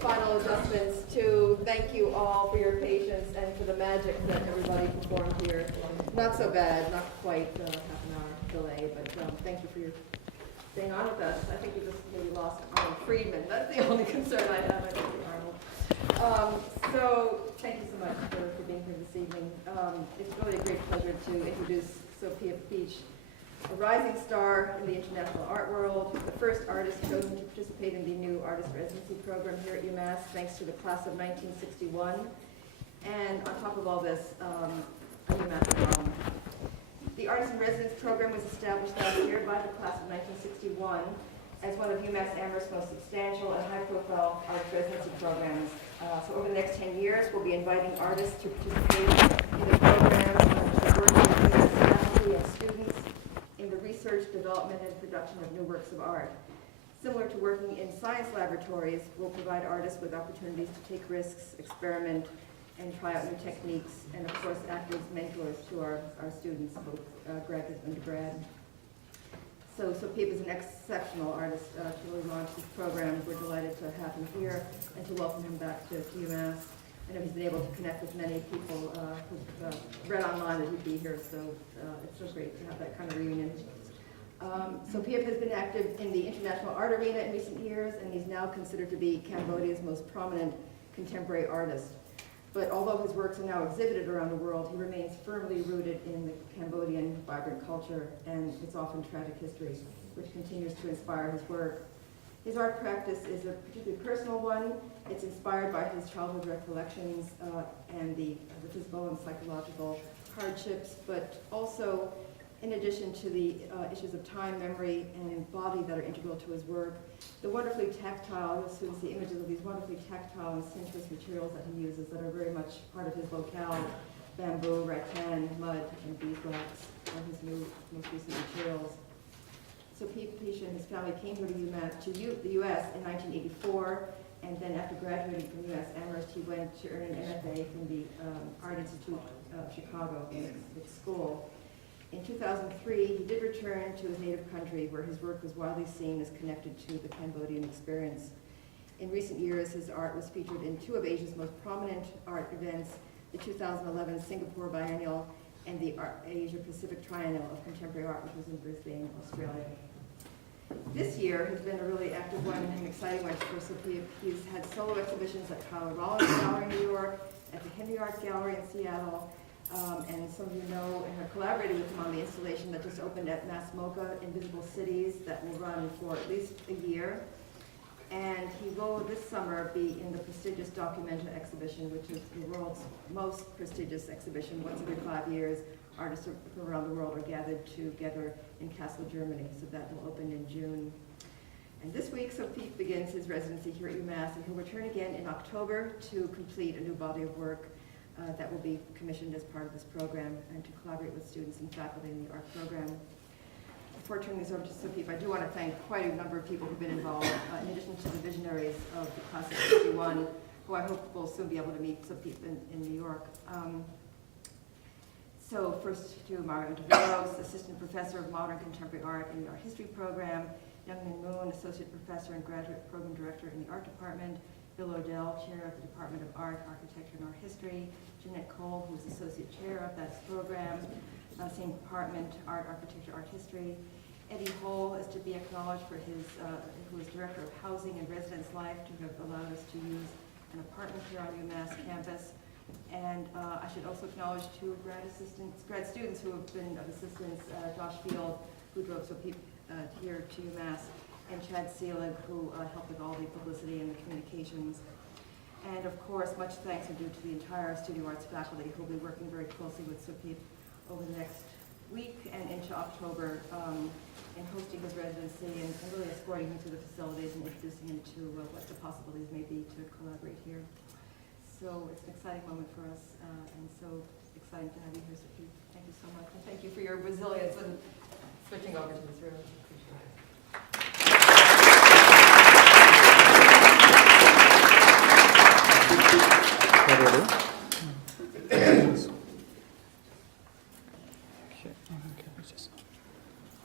final adjustments to thank you all for your patience and for the magic that everybody performed here. Not so bad, not quite half an hour delay, but thank you for your staying on with us. I think we just maybe lost Arnold Friedman. That's the only concern I have. I think Arnold. So thank you so much for being here this evening. It's really a great pleasure to introduce Sopheap Pich, a rising star in the international art world, the first artist chosen to participate in the new artist residency program here at UMass, thanks to the class of 1961. And on top of all this, a UMass alum. The artist in residence program was established last year by the class of 1961 as one of UMass Amherst's most substantial and high-profile artist residency programs. So over the next 10 years, we'll be inviting artists to participate in the program, to work with UMass faculty and students in the research, development, and production of new works of art. Similar to working in science laboratories, we'll provide artists with opportunities to take risks, experiment, and try out new techniques, and of course act as mentors to our students, both graduate and undergrad. So Sopheap is an exceptional artist to really launch this program. We're delighted to have him here and to welcome him back to UMass. I know he's been able to connect with many people who've read online that he'd be here, so it's so great to have that kind of reunion. Sopheap has been active in the international art arena in recent years, and he's now considered to be Cambodia's most prominent contemporary artist. But although his works are now exhibited around the world, he remains firmly rooted in the Cambodian vibrant culture and its often tragic history, which continues to inspire his work. His art practice is a particularly personal one. It's inspired by his childhood recollections and the physical and psychological hardships, but also in addition to the issues of time, memory, and body that are integral to his work, the wonderfully tactile, you'll soon see images of these wonderfully tactile and sensuous materials that he uses that are very much part of his locale: bamboo, rattan, mud, and beeswax are his most recent materials. Sopheap Pich and his family came here to the U.S. in 1984, and then after graduating from UMass Amherst, he went to earn an MFA from the Art Institute of Chicago, its school. In 2003, he did return to his native country, where his work was widely seen as connected to the Cambodian experience. In recent years, his art was featured in two of Asia's most prominent art events, the 2011 Singapore Biennial and the Asia-Pacific Triennial of Contemporary Art, which was in Brisbane, Australia. This year has been a really active one and an exciting one for Sopheap. He's had solo exhibitions at Tyler Rollins Gallery in New York, at the Henry Art Gallery in Seattle, and some of you know and have collaborated with him on the installation that just opened at Mass MoCA, Invisible Cities, that will run for at least a year. And he will this summer be in the prestigious Documenta exhibition, which is the world's most prestigious exhibition. Once every 5 years, artists from around the world are gathered together in Kassel, Germany. So that will open in June. And this week, Sopheap begins his residency here at UMass, and he'll return again in October to complete a new body of work that will be commissioned as part of this program and to collaborate with students and faculty in the art program. Before turning this over to Sopheap, I do want to thank quite a number of people who've been involved, in addition to the visionaries of the class of 61, who I hope will soon be able to meet Sopheap in New York. So first to Mario Antiveros, Assistant Professor of Modern Contemporary Art in the Art History Program, Youngmin Moon, Associate Professor and Graduate Program Director in the Art Department, Bill Odell, Chair of the Department of Art, Architecture, and Art History, Jeanette Cole, who is Associate Chair of that program, same department, Art, Architecture, Art History. Eddie Hole is to be acknowledged for his, who is Director of Housing and Residence Life, to have allowed us to use an apartment here on UMass campus. And I should also acknowledge two grad students who have been of assistance, Josh Field, who drove Sopheap here to UMass, and Chad Seelig, who helped with all the publicity and the communications. And of course, much thanks are due to the entire Studio Arts faculty, who will be working very closely with Sopheap over the next week and into October in hosting his residency and really escorting him to the facilities and introducing him to what the possibilities may be to collaborate here. So it's an exciting moment for us, and so exciting to have you here, Sopheap. Thank you so much, and thank you for your resilience in switching over to this room. Appreciate it.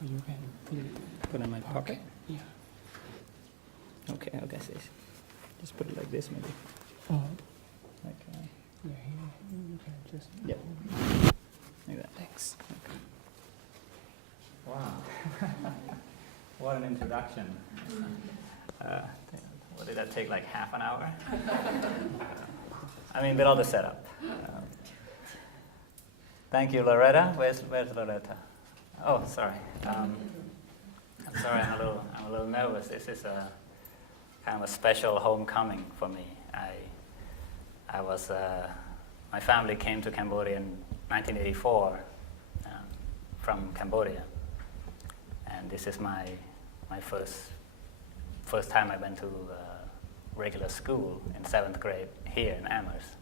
You can put in my pocket. Yeah. Okay, sis. Just put it like this, maybe. Uh, Like, yeah, here you can just. yeah, like that. Thanks. Wow. What an introduction. What did that take, like half an hour? I mean, with all the setup. Thank you, Loretta. Where's Loretta? Oh, sorry. I'm sorry, I'm a little nervous. This is a kind of a special homecoming for me. I was, my family came to Cambodia in 1984 from Cambodia, and this is my first time I went to regular school in 7th grade here in Amherst,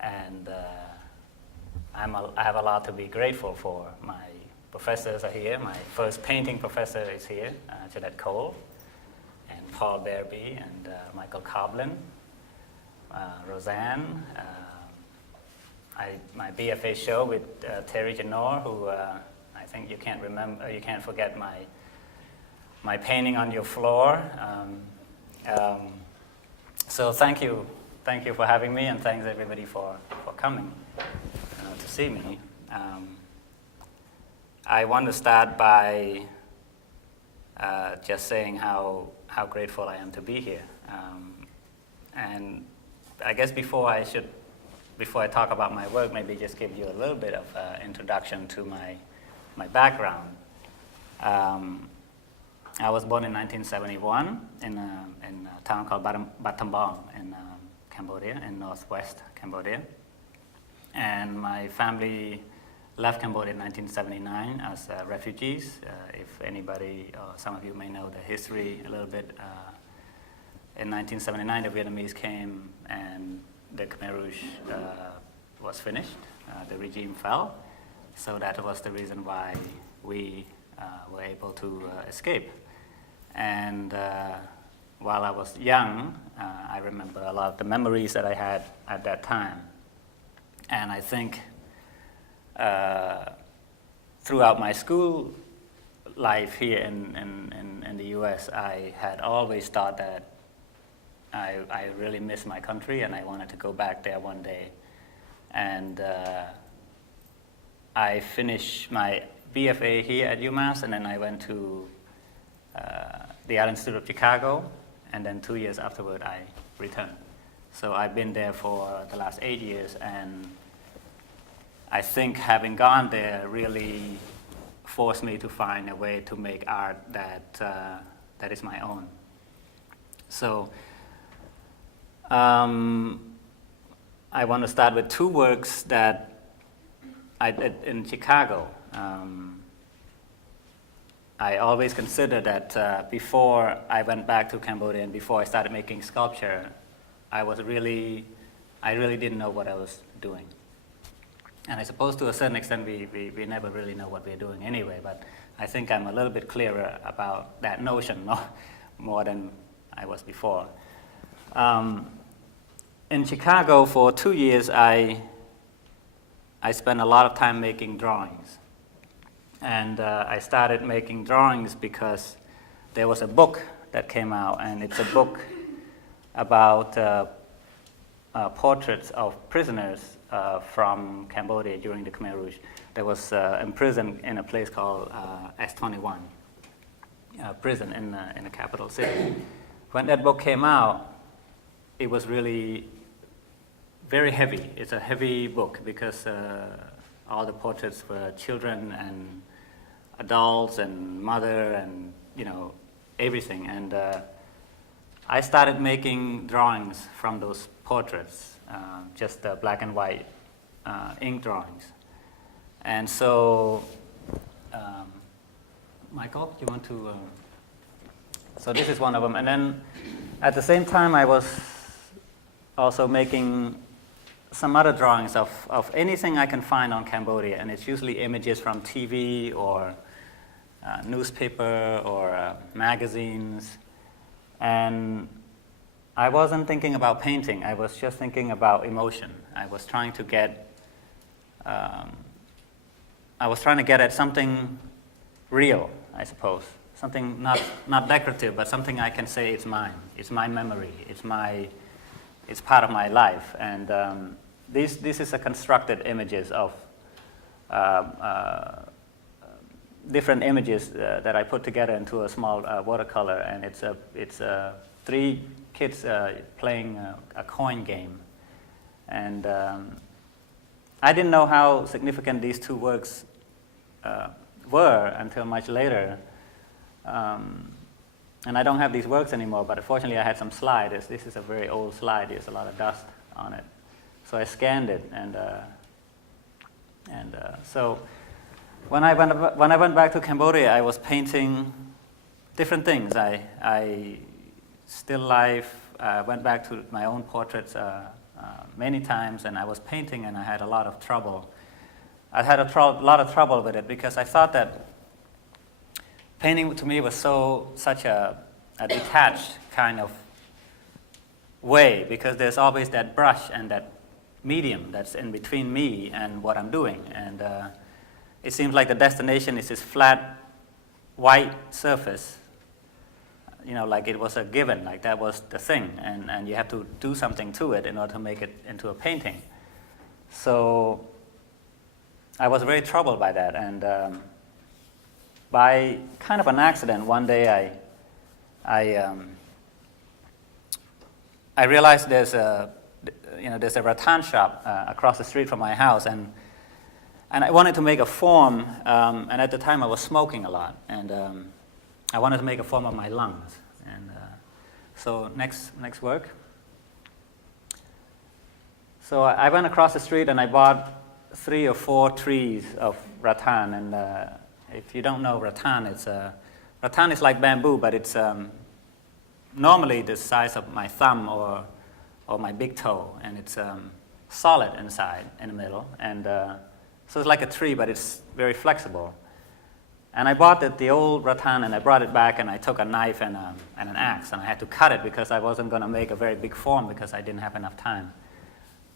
and I have a lot to be grateful for. My professors are here. My first painting professor is here, Jeanette Cole, and Paul Bearby, and Michael Coblin, Roseanne. My BFA show with Terry Janor, who I think you can't forget my painting on your floor. So thank you for having me, and thanks everybody for coming to see me. I want to start by just saying how grateful I am to be here. And I guess before I talk about my work, maybe just give you a little bit of introduction to my background. I was born in 1971 in a town called Battambang in Cambodia, in northwest Cambodia. And my family left Cambodia in 1979 as refugees. If anybody, or some of you may know the history a little bit, in 1979 the Vietnamese came and the Khmer Rouge was finished. The regime fell. So that was the reason why we were able to escape. And while I was young, I remember a lot of the memories that I had at that time. And I think throughout my school life here in the US, I had always thought that I really miss my country and I wanted to go back there one day. And I finished my BFA here at UMass, and then I went to the Art Institute of Chicago, and then 2 years afterward I returned. So I've been there for the last 8 years, and I think having gone there really forced me to find a way to make art that is my own. So I want to start with two works that I did in Chicago. I always considered that before I went back to Cambodia and before I started making sculpture, I really didn't know what I was doing. And I suppose to a certain extent we never really know what we're doing anyway, but I think I'm a little bit clearer about that notion more than I was before. In Chicago for 2 years, I spent a lot of time making drawings. And I started making drawings because there was a book that came out, and it's a book about portraits of prisoners from Cambodia during the Khmer Rouge. That was imprisoned in a place called S21, prison in the capital city. When that book came out, it was really very heavy. It's a heavy book because all the portraits were children and adults and mother and everything. And I started making drawings from those portraits, just black and white ink drawings. And so, Michael, you want to? So this is one of them. And then at the same time, I was also making some other drawings of anything I can find on Cambodia, and it's usually images from TV or newspaper or magazines. And I wasn't thinking about painting, I was just thinking about emotion. I was trying to get at something real, I suppose. something not decorative, but something I can say it's mine. It's my memory. It's part of my life. And this is a constructed images of different images that I put together into a small watercolor, and it's 3 kids playing a coin game. And I didn't know how significant these 2 works were until much later. And I don't have these works anymore, but fortunately I had some slides. This is a very old slide. There's a lot of dust on it. So I scanned it, and so when I went back to Cambodia, I was painting different things. I still life. I went back to my own portraits many times, and I was painting, and I had a lot of trouble. I had a lot of trouble with it because I thought that painting to me was such a detached kind of way, because there's always that brush and that medium that's in between me and what I'm doing. And it seems like the destination is this flat, white surface, like it was a given, like that was the thing, and you have to do something to it in order to make it into a painting. So I was very troubled by that, and by kind of an accident, one day I realized there's a rattan shop across the street from my house, and I wanted to make a form, and at the time I was smoking a lot, and I wanted to make a form of my lungs. And so next work. So I went across the street and I bought 3 or 4 trees of rattan, and if you don't know rattan, rattan is like bamboo, but it's normally the size of my thumb or my big toe, and it's solid inside in the middle, and so it's like a tree, but it's very flexible. And I bought the old rattan, and I brought it back, and I took a knife and an axe, and I had to cut it because I wasn't going to make a very big form because I didn't have enough time.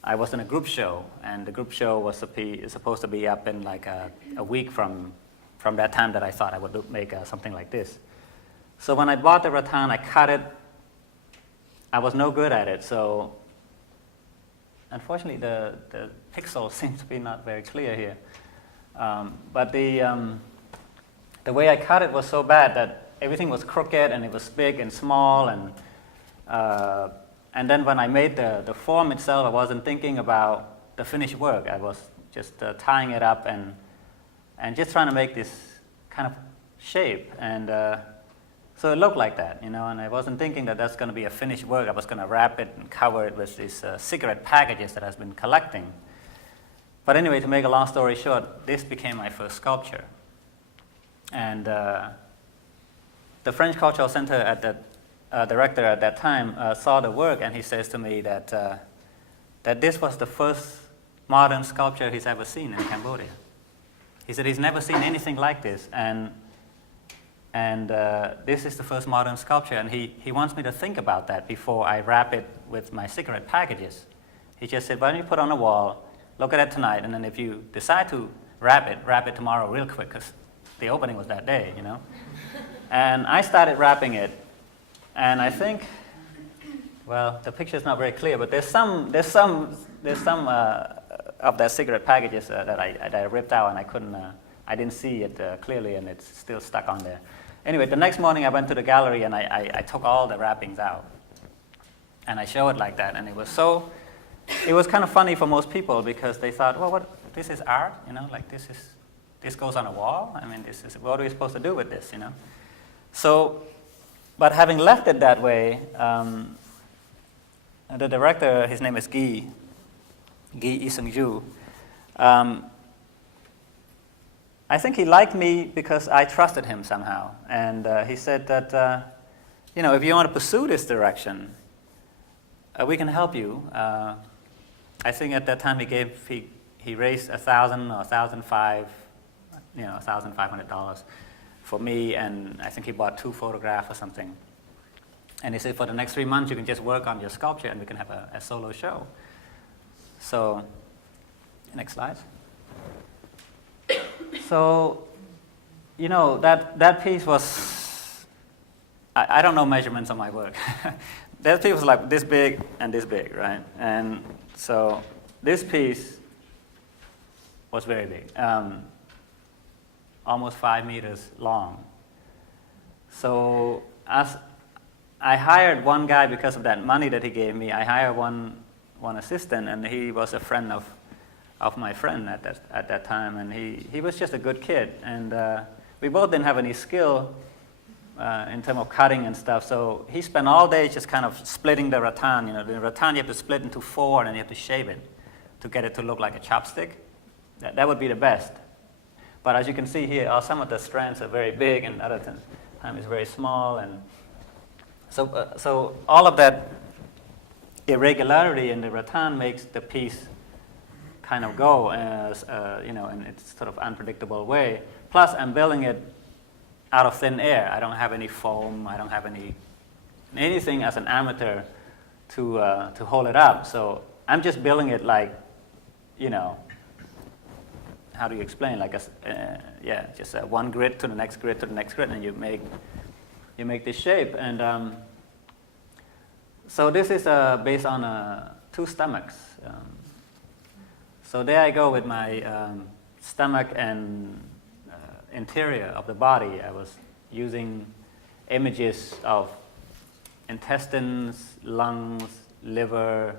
I was in a group show, and the group show was supposed to be up in like a week from that time that I thought I would make something like this. So when I bought the rattan, I cut it. I was no good at it, so unfortunately the pixel seems to be not very clear here. But the way I cut it was so bad that everything was crooked, and it was big and small, and then when I made the form itself, I wasn't thinking about the finished work. I was just tying it up and just trying to make this kind of shape, and so it looked like that, and I wasn't thinking that that's going to be a finished work. I was going to wrap it and cover it with these cigarette packages that I've been collecting. But anyway, to make a long story short, this became my first sculpture. And the French Cultural Center at that director at that time saw the work, and he says to me that this was the first modern sculpture he's ever seen in Cambodia. He said he's never seen anything like this, and this is the first modern sculpture, and he wants me to think about that before I wrap it with my cigarette packages. He just said, why don't you put it on the wall, look at it tonight, and then if you decide to wrap it tomorrow real quick, because the opening was that day, And I started wrapping it, and I think, well, the picture is not very clear, but there's some of that cigarette packages that I ripped out, and I didn't see it clearly, and it's still stuck on there. Anyway, the next morning I went to the gallery, and I took all the wrappings out, and I showed it like that, and it was kind of funny for most people because they thought, well, this is art, like this goes on a wall. I mean, what are we supposed to do with this, So, but having left it that way, the director, his name is Guy Isung-ju, I think he liked me because I trusted him somehow. And he said that, if you want to pursue this direction, we can help you. I think at that time he raised $1,000 or $1,500 for me, and I think he bought 2 photographs or something. And he said, for the next 3 months, you can just work on your sculpture, and we can have a solo show. So, next slide. So, that piece was I don't know measurements on my work. There's pieces like this big and this big, right? And so this piece was very big, almost 5 meters long. So as I hired one guy because of that money that he gave me, I hired one assistant, and he was a friend of my friend at that time, and he was just a good kid, and we both didn't have any skill in terms of cutting and stuff, so he spent all day just kind of splitting the rattan. You know, the rattan you have to split into 4, and then you have to shape it to get it to look like a chopstick. That would be the best. But as you can see here, some of the strands are very big, and other times it's very small, and so all of that irregularity in the rattan makes the piece kind of go as in its sort of unpredictable way. Plus, I'm building it out of thin air. I don't have any foam. I don't have anything as an amateur to hold it up. So I'm just building it like, how do you explain? Like just one grid to the next grid to the next grid, and you make this shape. And so this is based on 2 stomachs. So there I go with my stomach and interior of the body. I was using images of intestines, lungs, liver,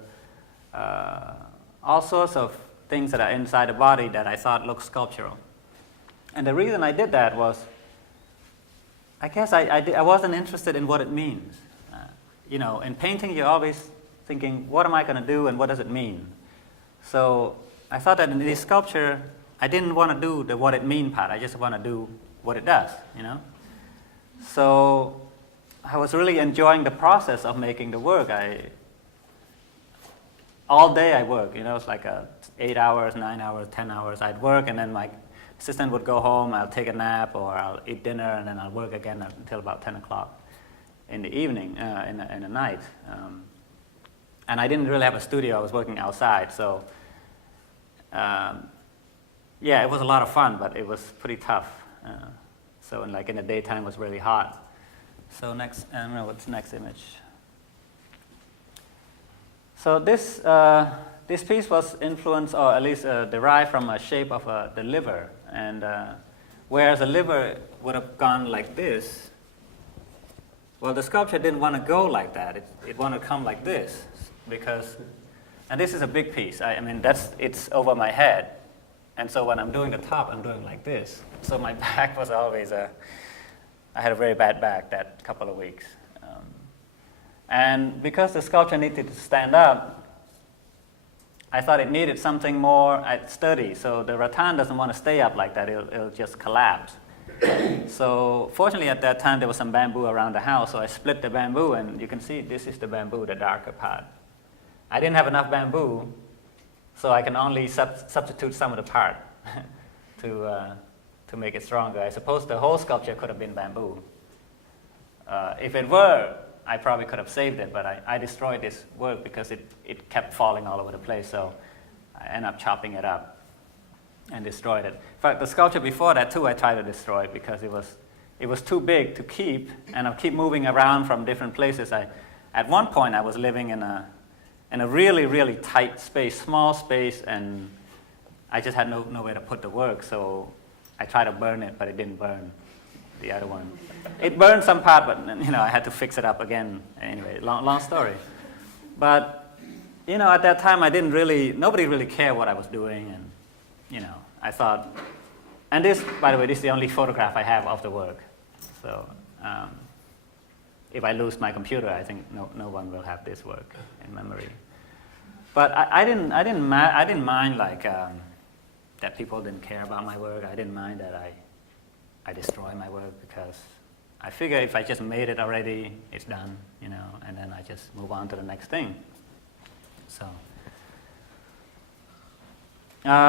all sorts of things that are inside the body that I thought looked sculptural. And the reason I did that was, I guess I wasn't interested in what it means. In painting you're always thinking, what am I going to do and what does it mean? So I thought that in this sculpture, I didn't want to do the what it mean part. I just want to do what it does, So I was really enjoying the process of making the work. All day I work, it's like 8 hours, 9 hours, 10 hours. I'd work, and then my assistant would go home, I'll take a nap, or I'll eat dinner, and then I'll work again until about 10 o'clock in the evening, in the night. And I didn't really have a studio. I was working outside, so it was a lot of fun, but it was pretty tough. So in the daytime it was really hot. So next, I don't know what's the next image. So this piece was influenced, or at least derived from a shape of the liver. And whereas the liver would have gone like this, well, the sculpture didn't want to go like that. It wanted to come like this, because, and this is a big piece. It's over my head. And so when I'm doing the top, I'm doing like this. So my back was always I had a very bad back that couple of weeks. And because the sculpture needed to stand up, I thought it needed something more sturdy. So the rattan doesn't want to stay up like that. It'll just collapse. So fortunately at that time there was some bamboo around the house, so I split the bamboo, and you can see this is the bamboo, the darker part. I didn't have enough bamboo, so I can only substitute some of the part to make it stronger. I suppose the whole sculpture could have been bamboo. If it were, I probably could have saved it, but I destroyed this work because it kept falling all over the place, so I ended up chopping it up and destroyed it. In fact, the sculpture before that too, I tried to destroy it because it was too big to keep, and I keep moving around from different places. At one point, I was living in a really, really tight space, small space, and I just had nowhere to put the work, so I tried to burn it, but it didn't burn. The other one, it burned some part, but I had to fix it up again. Anyway, long story. But at that time, nobody really cared what I was doing, and I thought, and this, by the way, this is the only photograph I have of the work. So if I lose my computer, I think no one will have this work in memory. But I didn't mind that people didn't care about my work. I didn't mind that I destroy my work, because I figure if I just made it already, it's done, and then I just move on to the next thing. So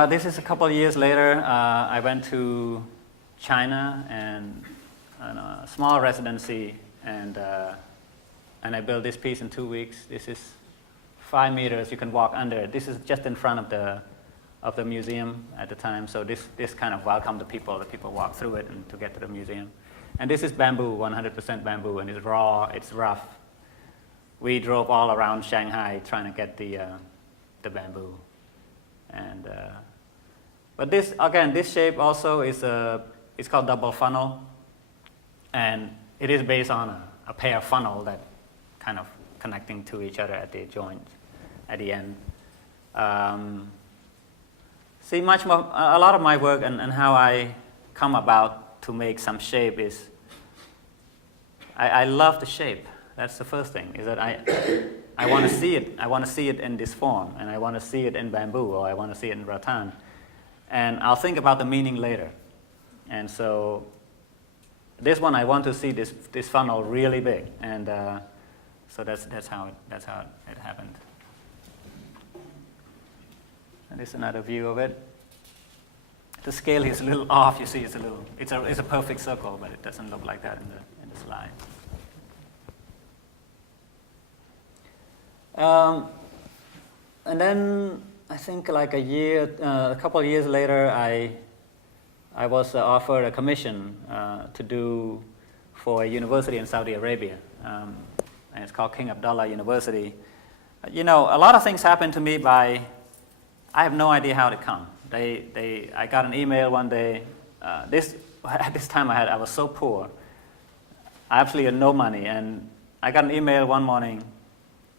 this is a couple of years later. I went to China and a small residency, and I built this piece in 2 weeks. This is 5 meters. You can walk under it. This is just in front of the museum at the time. So this kind of welcomed the people. The people walk through it and to get to the museum. And this is bamboo, 100% bamboo, and it's raw, it's rough. We drove all around Shanghai trying to get the bamboo. And, but this, again, this shape also is it's called double funnel. And it is based on a pair of funnel that kind of connecting to each other at the joint, at the end. See, much more, a lot of my work and how I come about to make some shape is, I love the shape. That's the first thing, is that I want to see it. I want to see it in this form, and I want to see it in bamboo, or I want to see it in rattan. And I'll think about the meaning later. And so this one, I want to see this funnel really big, and so that's how it happened. And this is another view of it. The scale is a little off. You see, it's a perfect circle, but it doesn't look like that in the slide. And then I think like a couple of years later, I was offered a commission to do for a university in Saudi Arabia, and it's called King Abdullah University. You know, a lot of things happen to me by, I have no idea how to come. I got an email one day. At this time I was so poor. I absolutely had no money, and I got an email one morning,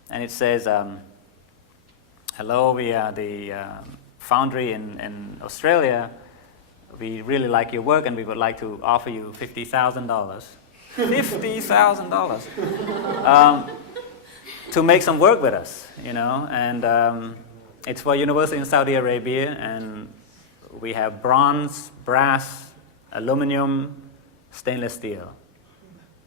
and it says, "Hello, we are the foundry in Australia. We really like your work, and we would like to offer you $50,000, $50,000 to make some work with us, you know." And it's for a university in Saudi Arabia, and we have bronze, brass, aluminum, stainless steel,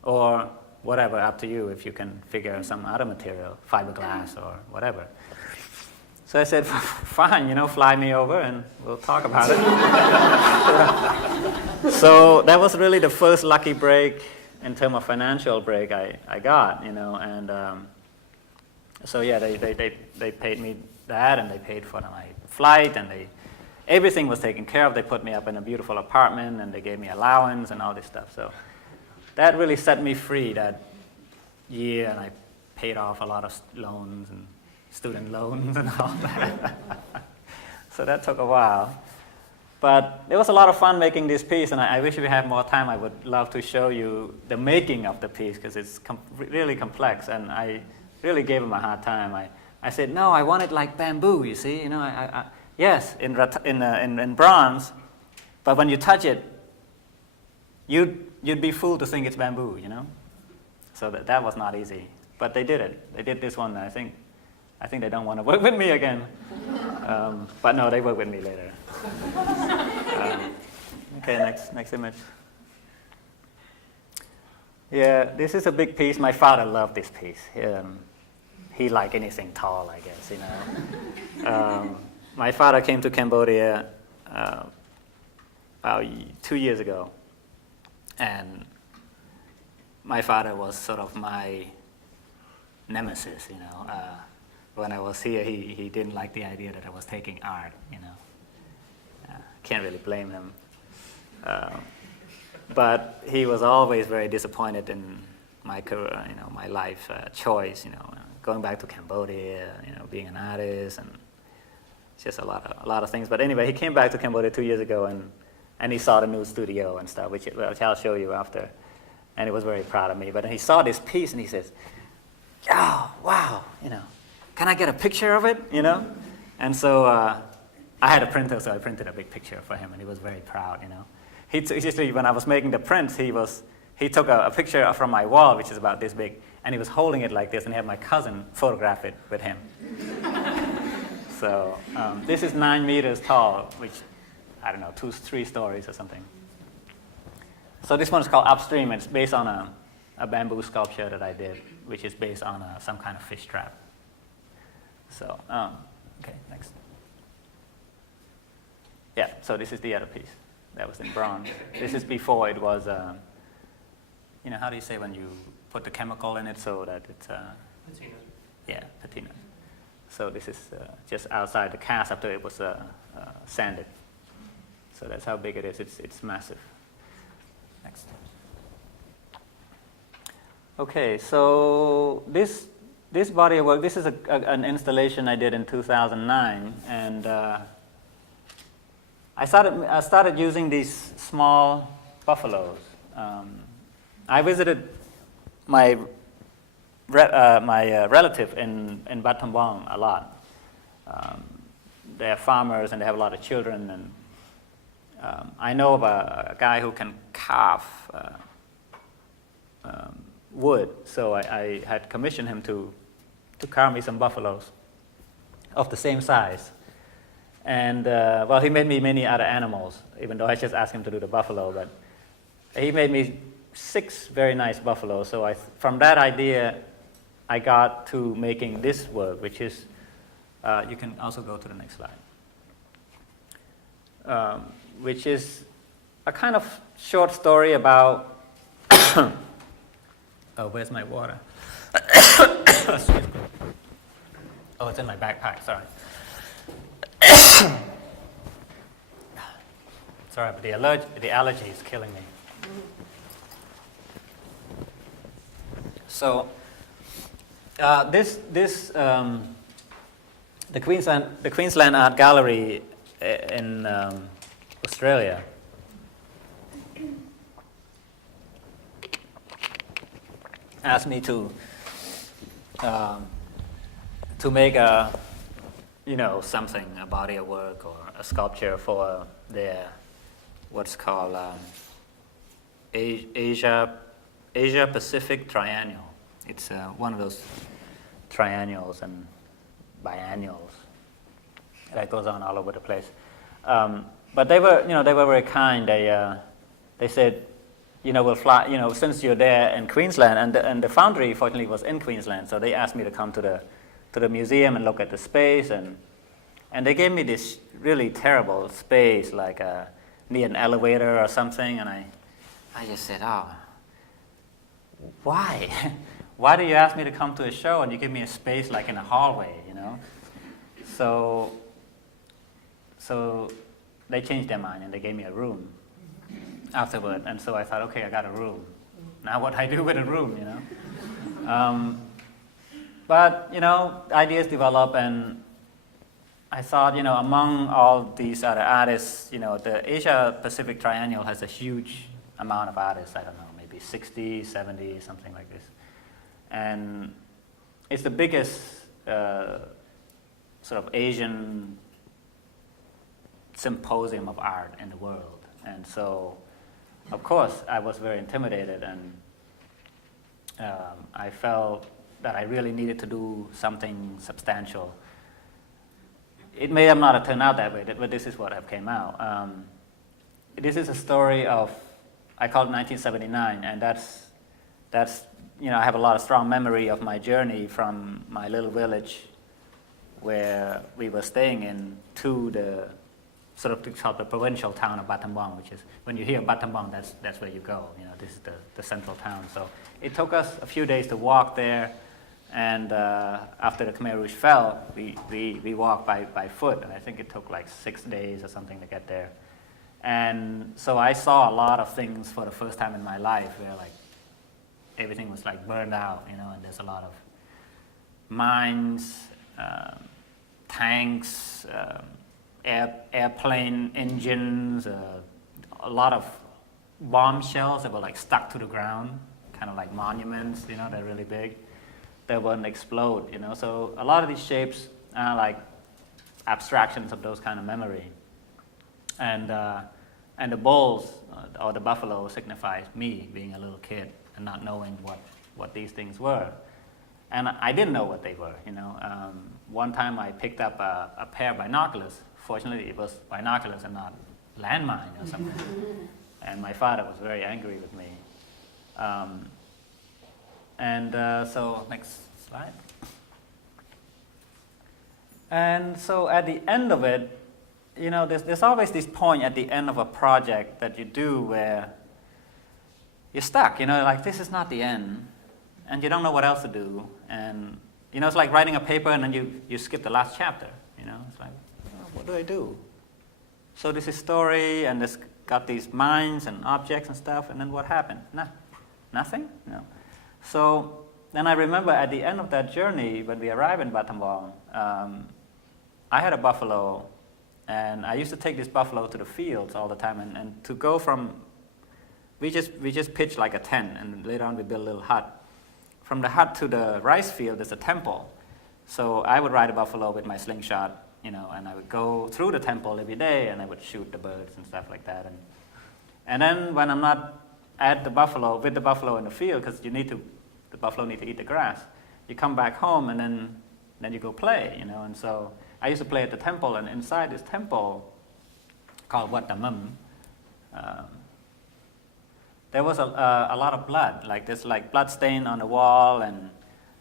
or whatever, up to you if you can figure some other material, fiberglass or whatever. So I said, fine, you know, fly me over and we'll talk about it. So that was really the first lucky break in terms of financial break I got, you know, and so yeah, they paid me that, and they paid for my flight, and everything was taken care of. They put me up in a beautiful apartment, and they gave me allowance and all this stuff. So that really set me free that year, and I paid off a lot of loans and student loans and all that. So that took a while. But it was a lot of fun making this piece, and I wish we had more time. I would love to show you the making of the piece, because it's really complex, and I really gave him a hard time. I said, no, I want it like bamboo, you see. You know, yes, in bronze, but when you touch it, you'd be fooled to think it's bamboo, you know. So that was not easy, but they did it. They did this one. I think they don't want to work with me again, but no, they work with me later. Okay, next image. Yeah, this is a big piece. My father loved this piece. He liked anything tall, I guess, you know. My father came to Cambodia about 2 years ago, and my father was sort of my nemesis, you know. When I was here, he didn't like the idea that I was taking art, you know. Can't really blame him. But he was always very disappointed in my career, you know, my life choice, you know, going back to Cambodia, you know, being an artist, and just a lot of things. But anyway, he came back to Cambodia 2 years ago, and he saw the new studio and stuff, which I'll show you after. And he was very proud of me. But he saw this piece, and he says, "Oh, wow, you know, can I get a picture of it?" You know. And so I had a printer, so I printed a big picture for him, and he was very proud, you know. When I was making the prints, he took a picture from my wall, which is about this big, and he was holding it like this, and he had my cousin photograph it with him. So this is 9 meters tall, which, I don't know, 3 stories or something. So this one is called Upstream. It's based on a bamboo sculpture that I did, which is based on some kind of fish trap. So, okay, next. Yeah, so this is the other piece. That was in bronze. This is before it was, you know, how do you say when you put the chemical in it so that it's... Patina. Yeah, patina. So this is just outside the cast after it was sanded. So that's how big it is. It's massive. Next. Okay, so this body of work, this is an installation I did in 2009, and I started using these small buffaloes. I visited my relative in Battambang a lot. They're farmers and they have a lot of children, and I know of a guy who can carve wood, so I had commissioned him to carve me some buffaloes of the same size. And well, he made me many other animals, even though I just asked him to do the buffalo, but he made me 6 very nice buffaloes. So from that idea, I got to making this work, which is, you can also go to the next slide, which is a kind of short story about, oh, where's my water? Oh, it's in my backpack, sorry. Sorry, but the allergy is killing me. So, the Queensland Art Gallery in Australia asked me to make something, a body of work or a sculpture for their what's called Asia Pacific Triennial. It's one of those triennials and biennials that goes on all over the place. But they were very kind. They said, we'll fly. Since you're there in Queensland, and the foundry fortunately was in Queensland, so they asked me to come to the museum and look at the space, and they gave me this really terrible space, like near an elevator or something, and I just said, oh, why? Why do you ask me to come to a show and you give me a space like in a hallway, So they changed their mind and they gave me a room afterward, and so I thought, okay, I got a room. Now what do I do with a room, But, ideas develop, and I thought, among all these other artists, the Asia Pacific Triennial has a huge amount of artists, I don't know, maybe 60, 70, something like this. And it's the biggest sort of Asian symposium of art in the world. And so, of course, I was very intimidated, and I felt that I really needed to do something substantial. It may have not turned out that way, but this is what have came out. This is a story of, I call it 1979, and that's I have a lot of strong memory of my journey from my little village where we were staying in to the sort of called the provincial town of Battambang, which is, when you hear Battambang, that's where you go. This is the central town. So it took us a few days to walk there, and after the Khmer Rouge fell, we walked by foot, and I think it took like 6 days or something to get there. And so I saw a lot of things for the first time in my life where like everything was like burned out, and there's a lot of mines, tanks, airplane engines, a lot of bomb shells that were like stuck to the ground, kind of like monuments, they're really big. They wouldn't explode, So a lot of these shapes are like abstractions of those kind of memory. And the bulls or the buffalo signifies me being a little kid and not knowing what these things were. And I didn't know what they were, One time I picked up a pair of binoculars. Fortunately, it was binoculars and not landmine or something. And my father was very angry with me. So next slide. And so at the end of it, there's always this point at the end of a project that you do where you're stuck, like this is not the end, and you don't know what else to do. And, it's like writing a paper and then you skip the last chapter, It's like, what do I do? So this is story, and it's got these minds and objects and stuff, and then what happened? Nothing? So then I remember at the end of that journey, when we arrived in Battambang, I had a buffalo, and I used to take this buffalo to the fields all the time, and to go from, we just pitched like a tent, and later on we built a little hut. From the hut to the rice field, there's a temple. So I would ride a buffalo with my slingshot, and I would go through the temple every day, and I would shoot the birds and stuff like that. And then when I'm not with the buffalo in the field, because the buffalo need to eat the grass, you come back home, and then you go play, And so I used to play at the temple, and inside this temple called Wat Damam, there was a lot of blood. Like there's like blood stain on the wall, and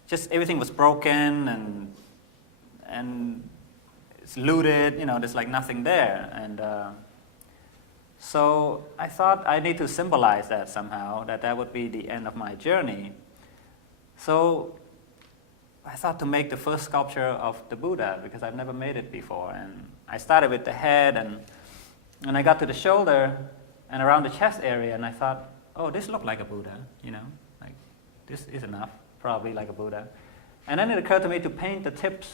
just everything was broken and it's looted. There's like nothing there. And so I thought I need to symbolize that somehow. That would be the end of my journey. So I thought to make the first sculpture of the Buddha, because I've never made it before. And I started with the head, and I got to the shoulder and around the chest area, and I thought, oh, this looked like a Buddha, like this is enough, probably like a Buddha. And then it occurred to me to paint the tips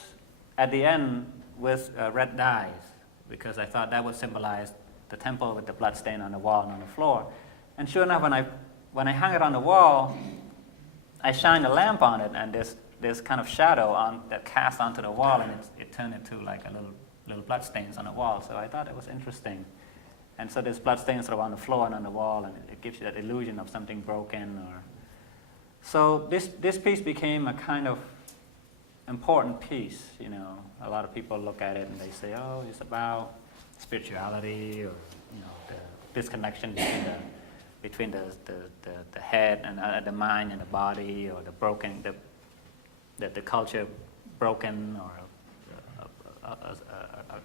at the end with red dyes, because I thought that would symbolize the temple with the blood stain on the wall and on the floor. And sure enough, when I hung it on the wall, I shined a lamp on it, and this kind of shadow that cast onto the wall, and it turned into like a little blood stains on the wall. So I thought it was interesting. And so there's blood stains sort of on the floor and on the wall, and it gives you that illusion of something broken. So this piece became a kind of important piece. A lot of people look at it and they say, oh, it's about spirituality, or the disconnection between the head and the mind and the body, or the culture broken, or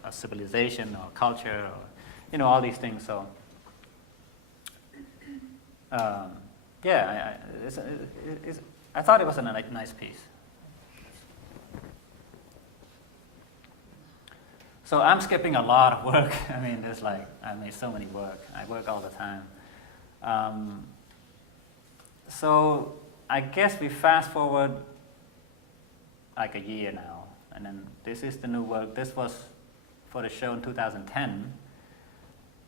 a civilization or culture, or all these things. So, I thought it was a nice piece. So I'm skipping a lot of work. I mean, I made so many work. I work all the time. So I guess we fast forward like a year now, and then this is the new work. This was for the show in 2010.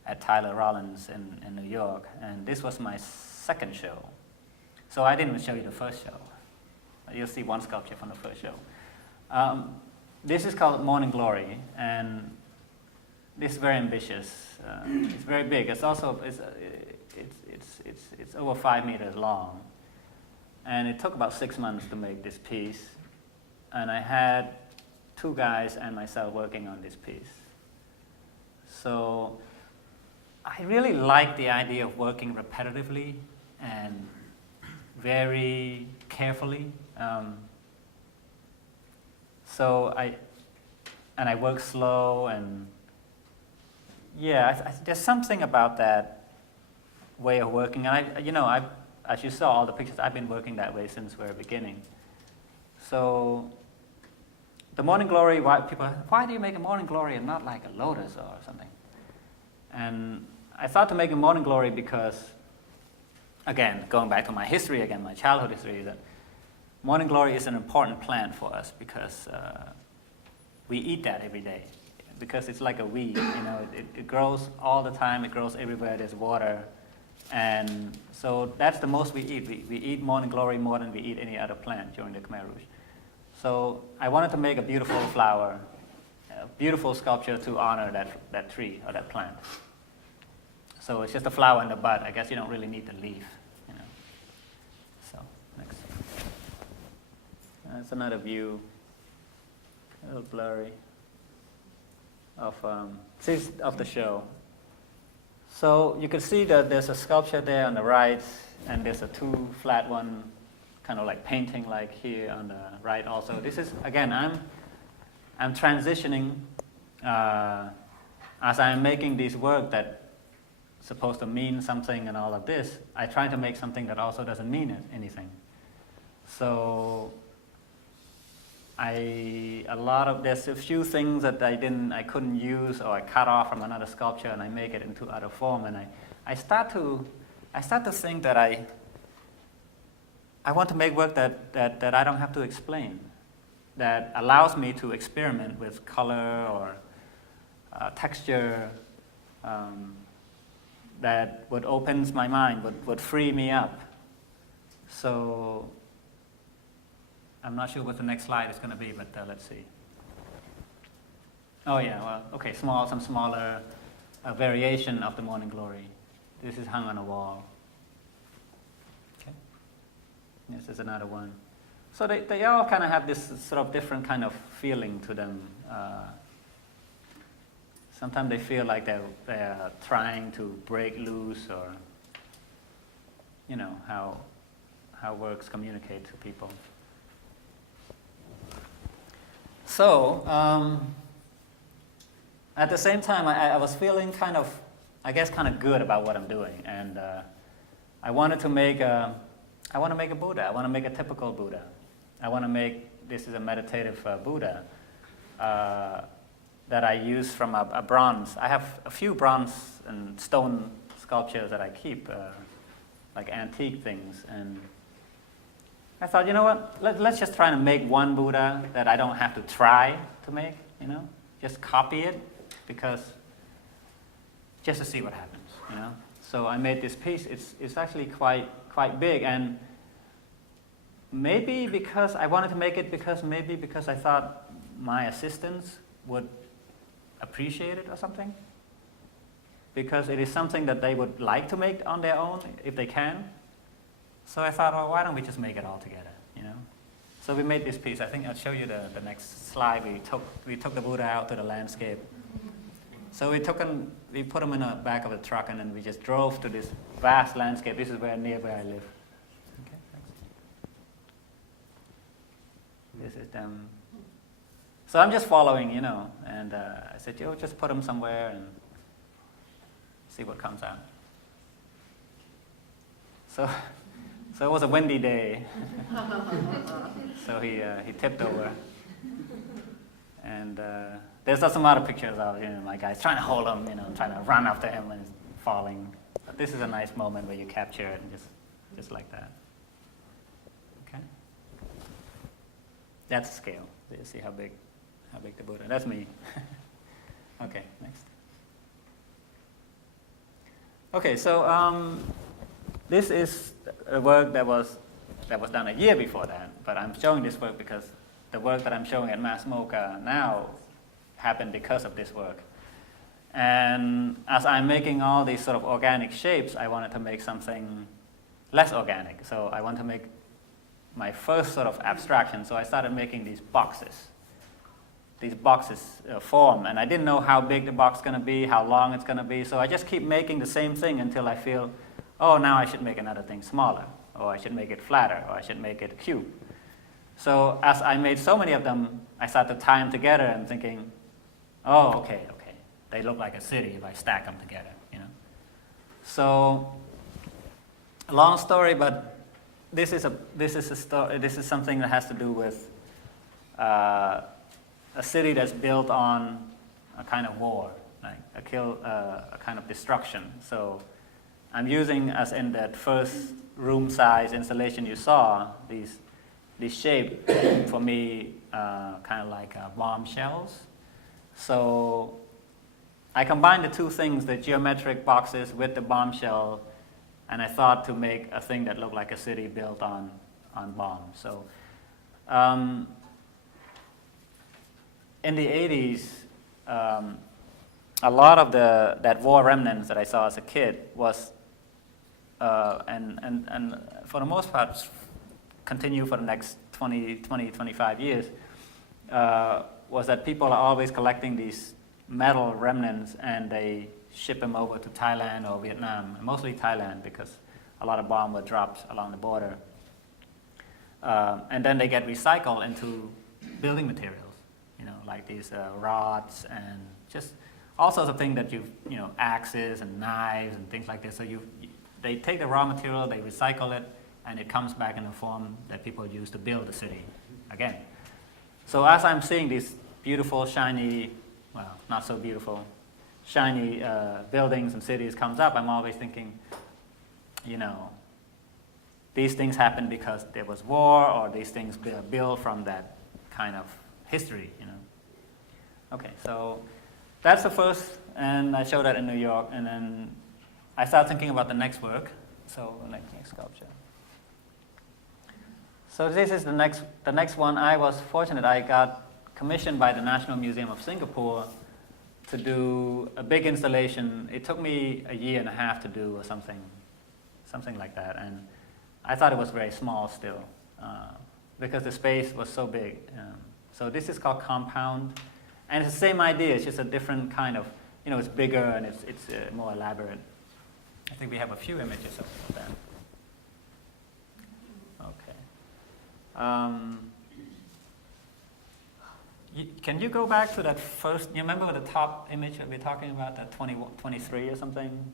At Tyler Rollins in New York, and this was my second show. So I didn't even show you the first show. You'll see one sculpture from the first show. This is called Morning Glory, and this is very ambitious. It's very big. It's also it's over 5 meters long, and it took about 6 months to make this piece. And I had 2 guys and myself working on this piece. So I really like the idea of working repetitively and very carefully. So I work slow, and there's something about that way of working. And as you saw all the pictures, I've been working that way since the very beginning. So the Morning Glory, why do you make a Morning Glory and not like a lotus or something? And I thought to make a Morning Glory because, again, going back to my history again, my childhood history, that Morning Glory is an important plant for us because we eat that every day. Because it's like a weed, it grows all the time, it grows everywhere there's water. And so that's the most we eat. We eat Morning Glory more than we eat any other plant during the Khmer Rouge. So I wanted to make a beautiful flower, a beautiful sculpture to honor that tree or that plant. So it's just a flower and the bud. I guess you don't really need the leaf, So next. That's another view, a little blurry, of the show. So you can see that there's a sculpture there on the right, and there's a 2 flat one, kind of like painting like here on the right also. This is, again, I'm transitioning as I'm making this work that supposed to mean something and all of this. I try to make something that also doesn't mean anything. So there's a few things that I couldn't use, or I cut off from another sculpture and I make it into other form, and I start to think that I want to make work that I don't have to explain, that allows me to experiment with color or texture, that would opens my mind, would free me up. So I'm not sure what the next slide is going to be, but let's see. Oh yeah, well, okay, some smaller variation of the Morning Glory. This is hung on a wall. Okay. This is another one. So they all kind of have this sort of different kind of feeling to them. Sometimes they feel like they're trying to break loose, or how works communicate to people. So at the same time, I was feeling kind of good about what I'm doing, and I wanted to make a Buddha. I want to make a typical Buddha. I want to make, this is a meditative Buddha that I use from a bronze. I have a few bronze and stone sculptures that I keep, like antique things, and I thought, you know what, let's just try to make one Buddha that I don't have to try to make, just copy it, just to see what happens, So I made this piece. It's actually quite big, and maybe because I wanted to make it because I thought my assistants would appreciate it or something, because it is something that they would like to make on their own if they can. So I thought, well, why don't we just make it all together, So we made this piece. I think I'll show you the next slide. We took the Buddha out to the landscape. So we put him in the back of a truck, and then we just drove to this vast landscape. This is near where I live. Okay, thanks. This is them. So I'm just following, and I said, just put him somewhere and see what comes out. So it was a windy day. So he tipped over, and there's some other pictures of my guys trying to hold him, trying to run after him and falling. But this is a nice moment where you capture it and just like that. Okay, that's scale. You see how big the Buddha. That's me. Okay, next. Okay, so this is a work that was done a year before that, but I'm showing this work because the work that I'm showing at Mass MoCA now happened because of this work. And as I'm making all these sort of organic shapes, I wanted to make something less organic. So I want to make my first sort of abstraction. So I started making these boxes. These boxes form, and I didn't know how big the box is going to be, how long it's going to be. So I just keep making the same thing until I feel, oh, now I should make another thing smaller, or I should make it flatter, or I should make it a cube. So as I made so many of them, I started to tie them together and thinking, oh, okay, they look like a city if I stack them together, So, long story, but this is something that has to do with a city that's built on a kind of war, like a kind of destruction. So, I'm using, as in that first room size installation you saw, these shape for me kind of like bomb shells. So I combined the two things, the geometric boxes with the bombshell, and I thought to make a thing that looked like a city built on bombs. So in the 80s, a lot of that war remnants that I saw as a kid was, and for the most part, continue for the next 25 years, was that people are always collecting these metal remnants and they ship them over to Thailand or Vietnam, mostly Thailand because a lot of bombs were dropped along the border. And then they get recycled into building materials, like these rods and just all sorts of things that axes and knives and things like this. So they take the raw material, they recycle it, and it comes back in a form that people use to build the city again. So as I'm seeing these beautiful, shiny, well, not so beautiful, shiny these things happened because there was war, or these things were built from that kind of history, you know. Okay, so that's the first, and I showed that in New York, and then I started thinking about the next work, so the next sculpture. So this is the next one. I was fortunate, I got commissioned by the National Museum of Singapore to do a big installation. It took me a year and a half to do, or something like that, and I thought it was very small still, because the space was so big. So this is called Compound, and it's the same idea, it's just a different kind of, you know, it's bigger and it's more elaborate. I think we have a few images of that. Can you go back to that first, you remember the top image that we're talking about, that 23 or something?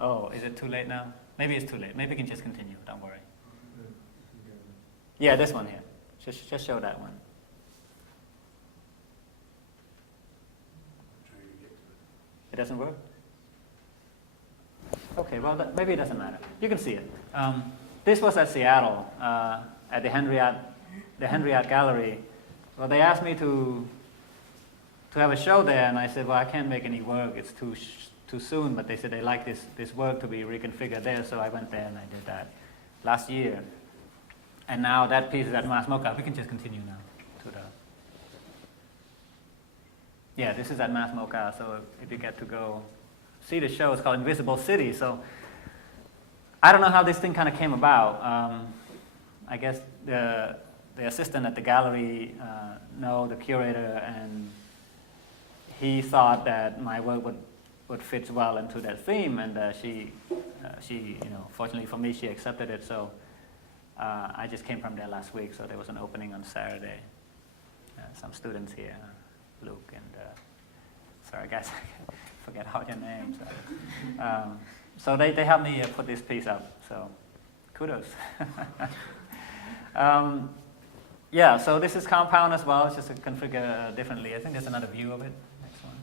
Oh, is it too late now? Maybe it's too late. Maybe we can just continue, don't worry. Yeah, this one here. Just show that one. It doesn't work? Okay, well, maybe it doesn't matter. You can see it. This was at Seattle, at the Henry Art Gallery. Well, they asked me to have a show there, and I said, well, I can't make any work. It's too soon. But they said they like this work to be reconfigured there, so I went there and I did that last year. And now that piece is at Mass Mocha. We can just continue now to the. Yeah, this is at Mass Mocha. So if you get to go see the show, it's called Invisible City. So I don't know how this thing kind of came about. I guess the assistant at the gallery know the curator, and he thought that my work would fit well into that theme, and she, you know, fortunately for me, she accepted it. So I just came from there last week. So there was an opening on Saturday. Some students here, Luke and sorry guys, I forget all your names. So they helped me put this piece up. So kudos. Yeah, so this is Compound as well. It's just configured differently. I think there's another view of it. Next one.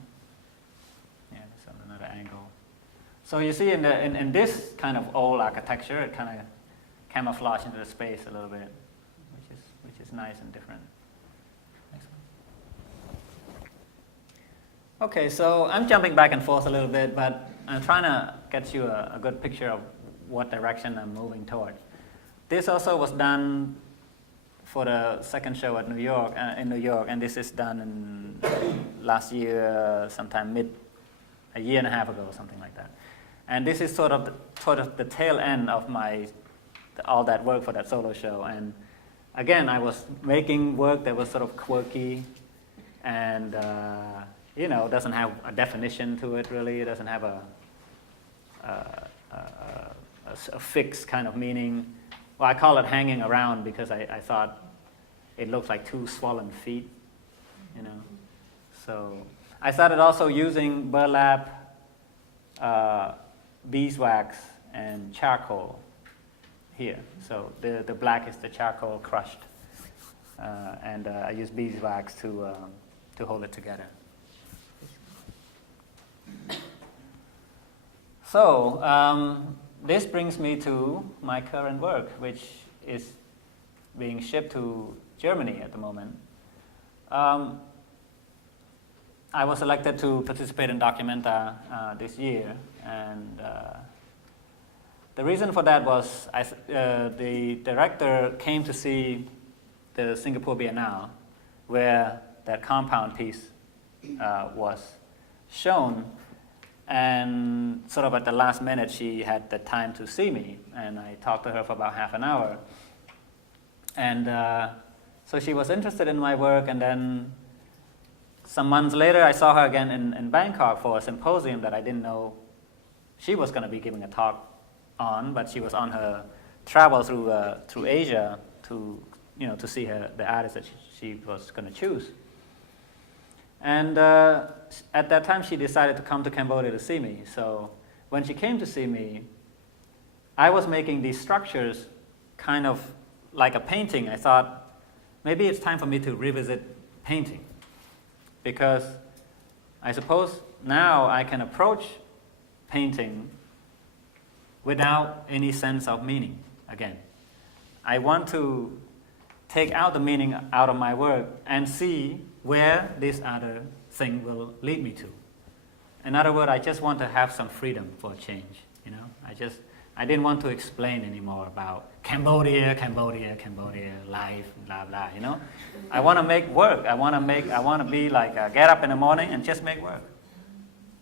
Yeah, there's another angle. So you see in this kind of old architecture, it kind of camouflage into the space a little bit, which is nice and different. Next one. Okay, so I'm jumping back and forth a little bit, but I'm trying to get you a good picture of what direction I'm moving toward. This also was done for the second show at in New York, and this is done in last year, sometime a year and a half ago, or something like that. And this is sort of the tail end of all that work for that solo show. And again, I was making work that was sort of quirky, and you know, doesn't have a definition to it really. It doesn't have a fixed kind of meaning. Well, I call it hanging around because I thought it looked like two swollen feet, you know. So I started also using burlap, beeswax, and charcoal here. So the black is the charcoal crushed, and I use beeswax to hold it together. So this brings me to my current work, which is being shipped to Germany at the moment. I was selected to participate in Documenta this year, and the reason for that was the director came to see the Singapore Biennale, where that Compound piece was shown. And sort of at the last minute, she had the time to see me, and I talked to her for about half an hour. And so she was interested in my work, and then some months later, I saw her again in Bangkok for a symposium that I didn't know she was going to be giving a talk on, but she was on her travel through Asia to see the artist that she was going to choose. And at that time, she decided to come to Cambodia to see me. So when she came to see me, I was making these structures kind of like a painting. I thought, maybe it's time for me to revisit painting, because I suppose now I can approach painting without any sense of meaning. Again, I want to take out the meaning out of my work and see where this other thing will lead me to. In other words, I just want to have some freedom for a change. You know, I didn't want to explain anymore about Cambodia, life, blah blah. You know, I want to make work. I want to be like get up in the morning and just make work,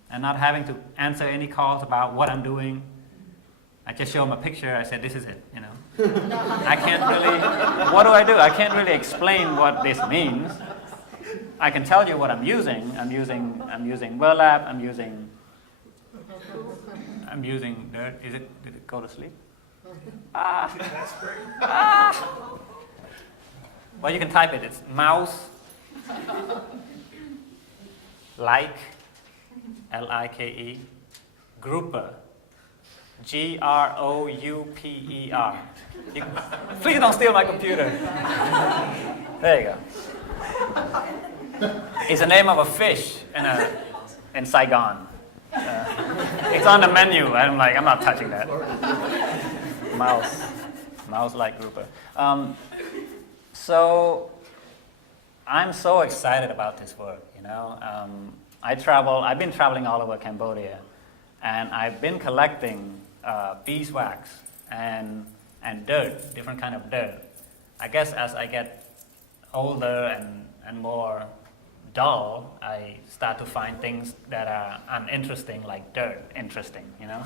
and not having to answer any calls about what I'm doing. I just show them a picture. I said, "This is it." You know, I can't really. What do? I can't really explain what this means. I can tell you what I'm using. I'm using Burlap. I'm using dirt. Did it go to sleep? Well, you can type it. It's mouse like like grouper grouper. Please don't steal my computer. There you go. It's the name of a fish in Saigon. It's on the menu. I'm not touching that. Mouse like grouper. So I'm so excited about this work. You know, I've been traveling all over Cambodia, and I've been collecting beeswax and dirt, different kind of dirt. I guess as I get older and more dull, I start to find things that are uninteresting, like dirt, interesting, you know?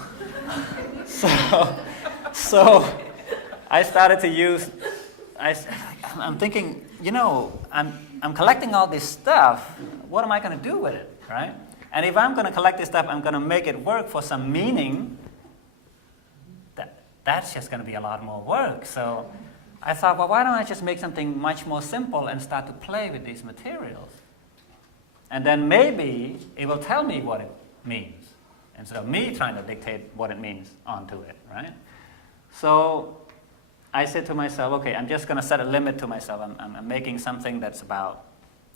So I started to use, I'm thinking, you know, I'm collecting all this stuff, what am I going to do with it, right? And if I'm going to collect this stuff, I'm going to make it work for some meaning, that's just going to be a lot more work. So I thought, well, why don't I just make something much more simple and start to play with these materials? And then maybe it will tell me what it means, instead of me trying to dictate what it means onto it, right? So I said to myself, okay, I'm just going to set a limit to myself. I'm making something that's about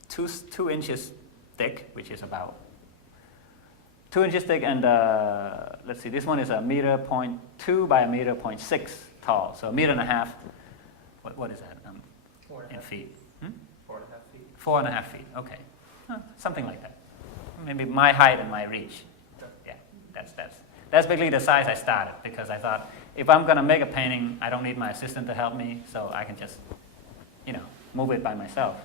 2 inches thick, which is about 2 inches thick, and let's see, this one is 1.2 meters by 1.6 meters tall, so 1.5 meters. What is that in feet? 4.5 feet. 4.5 feet. Okay, something like that. Maybe my height and my reach. Yeah, that's basically the size I started, because I thought if I'm going to make a painting, I don't need my assistant to help me, so I can just, you know, move it by myself.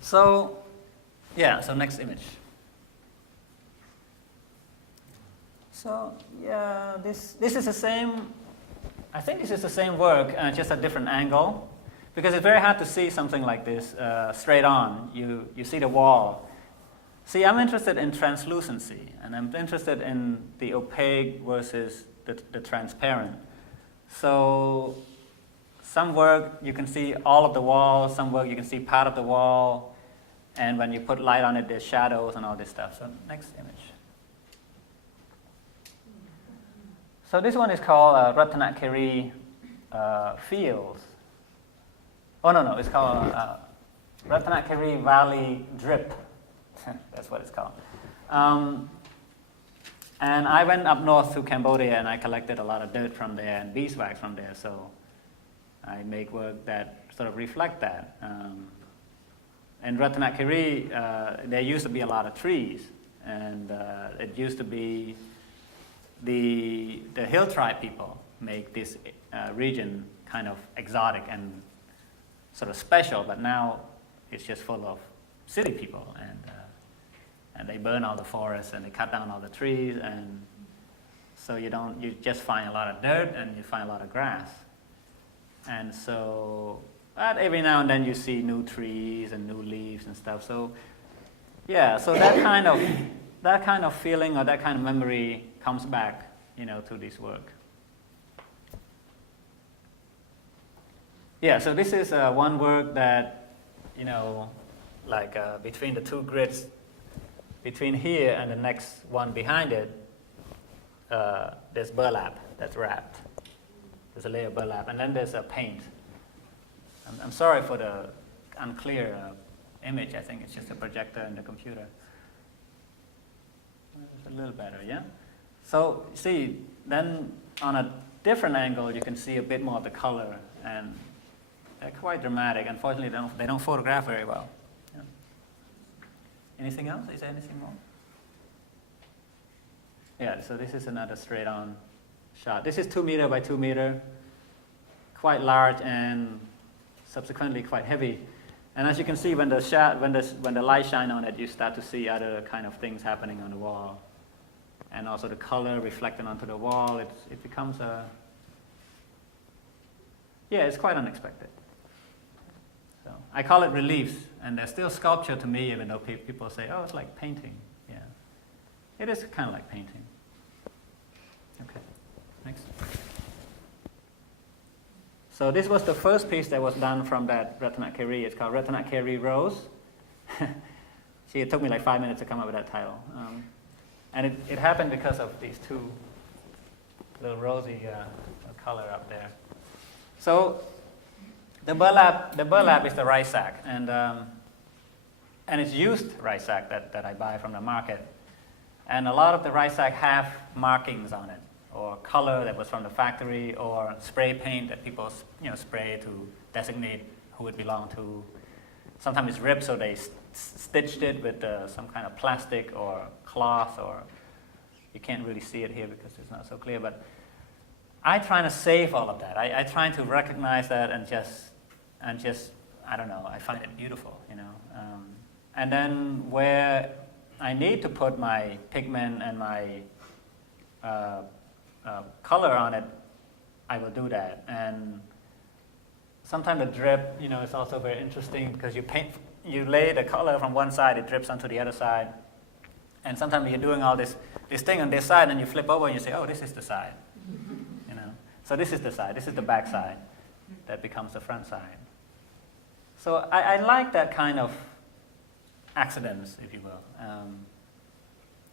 So, yeah. So next image. So yeah, this is the same. I think this is the same work, just a different angle, because it's very hard to see something like this straight on. You see the wall. See, I'm interested in translucency, and I'm interested in the opaque versus the transparent. So some work you can see all of the wall, some work you can see part of the wall, and when you put light on it, there's shadows and all this stuff. So next image. So this one is called Ratanakiri Fields. Oh, no, it's called Ratanakiri Valley Drip. That's what it's called. And I went up north to Cambodia, and I collected a lot of dirt from there and beeswax from there, so I make work that sort of reflect that. In Ratanakiri, there used to be a lot of trees, and it used to be the hill tribe people make this region kind of exotic and sort of special, but now it's just full of city people, and they burn all the forests and they cut down all the trees, and so you just find a lot of dirt and you find a lot of grass, and so but every now and then you see new trees and new leaves and stuff. So yeah, so that kind of feeling or that kind of memory comes back, to this work. Yeah, so this is one work that, between the two grids, between here and the next one behind it, there's burlap that's wrapped. There's a layer of burlap, and then there's a paint. I'm sorry for the unclear image. I think it's just a projector in the computer. It's a little better, yeah? So see, then on a different angle, you can see a bit more of the color, and they're quite dramatic. Unfortunately, they don't photograph very well. Yeah. Anything else? Is there anything more? Yeah, so this is another straight-on shot. This is 2 meter by 2 meter, quite large and subsequently quite heavy. And as you can see, when the light shine on it, you start to see other kind of things happening on the wall, and also the color reflecting onto the wall. It becomes it's quite unexpected. So I call it reliefs, and they're still sculpture to me, even though people say, "Oh, it's like painting." Yeah, it is kind of like painting. Okay, next. So this was the first piece that was done from that Ratanakeri. It's called Ratanakeri Rose. See, it took me like 5 minutes to come up with that title. And it happened because of these two little rosy color up there. So the burlap is the rice sack, and it's used rice sack that I buy from the market. And a lot of the rice sack have markings on it, or color that was from the factory, or spray paint that people spray to designate who it belonged to. Sometimes it's ripped, so they stitched it with some kind of plastic or cloth, or you can't really see it here because it's not so clear. But I try to save all of that. I try to recognize that and just I don't know. I find it beautiful, and then where I need to put my pigment and my color on it, I will do that. And sometimes the drip, is also very interesting because you lay the color from one side, it drips onto the other side. And sometimes you're doing all this thing on this side, and you flip over and you say, "Oh, this is the side," So this is the side. This is the back side that becomes the front side. So I like that kind of accidents, if you will,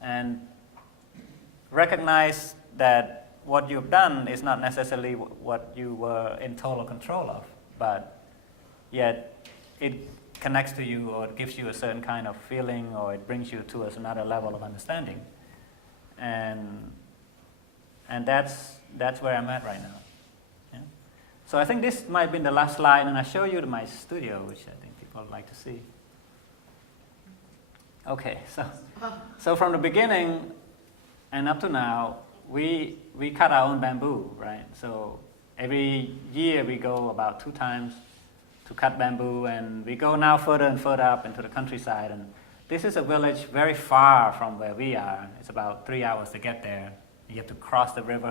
and recognize that what you've done is not necessarily what you were in total control of, but yet it connects to you, or it gives you a certain kind of feeling, or it brings you to another level of understanding. And that's where I'm at right now. Yeah? So I think this might be the last slide, and I show you my studio, which I think people would like to see. Okay, so from the beginning and up to now, we cut our own bamboo, right? So every year we go about 2 times to cut bamboo, and we go now further and further up into the countryside. And this is a village very far from where we are. It's about 3 hours to get there. You have to cross the river.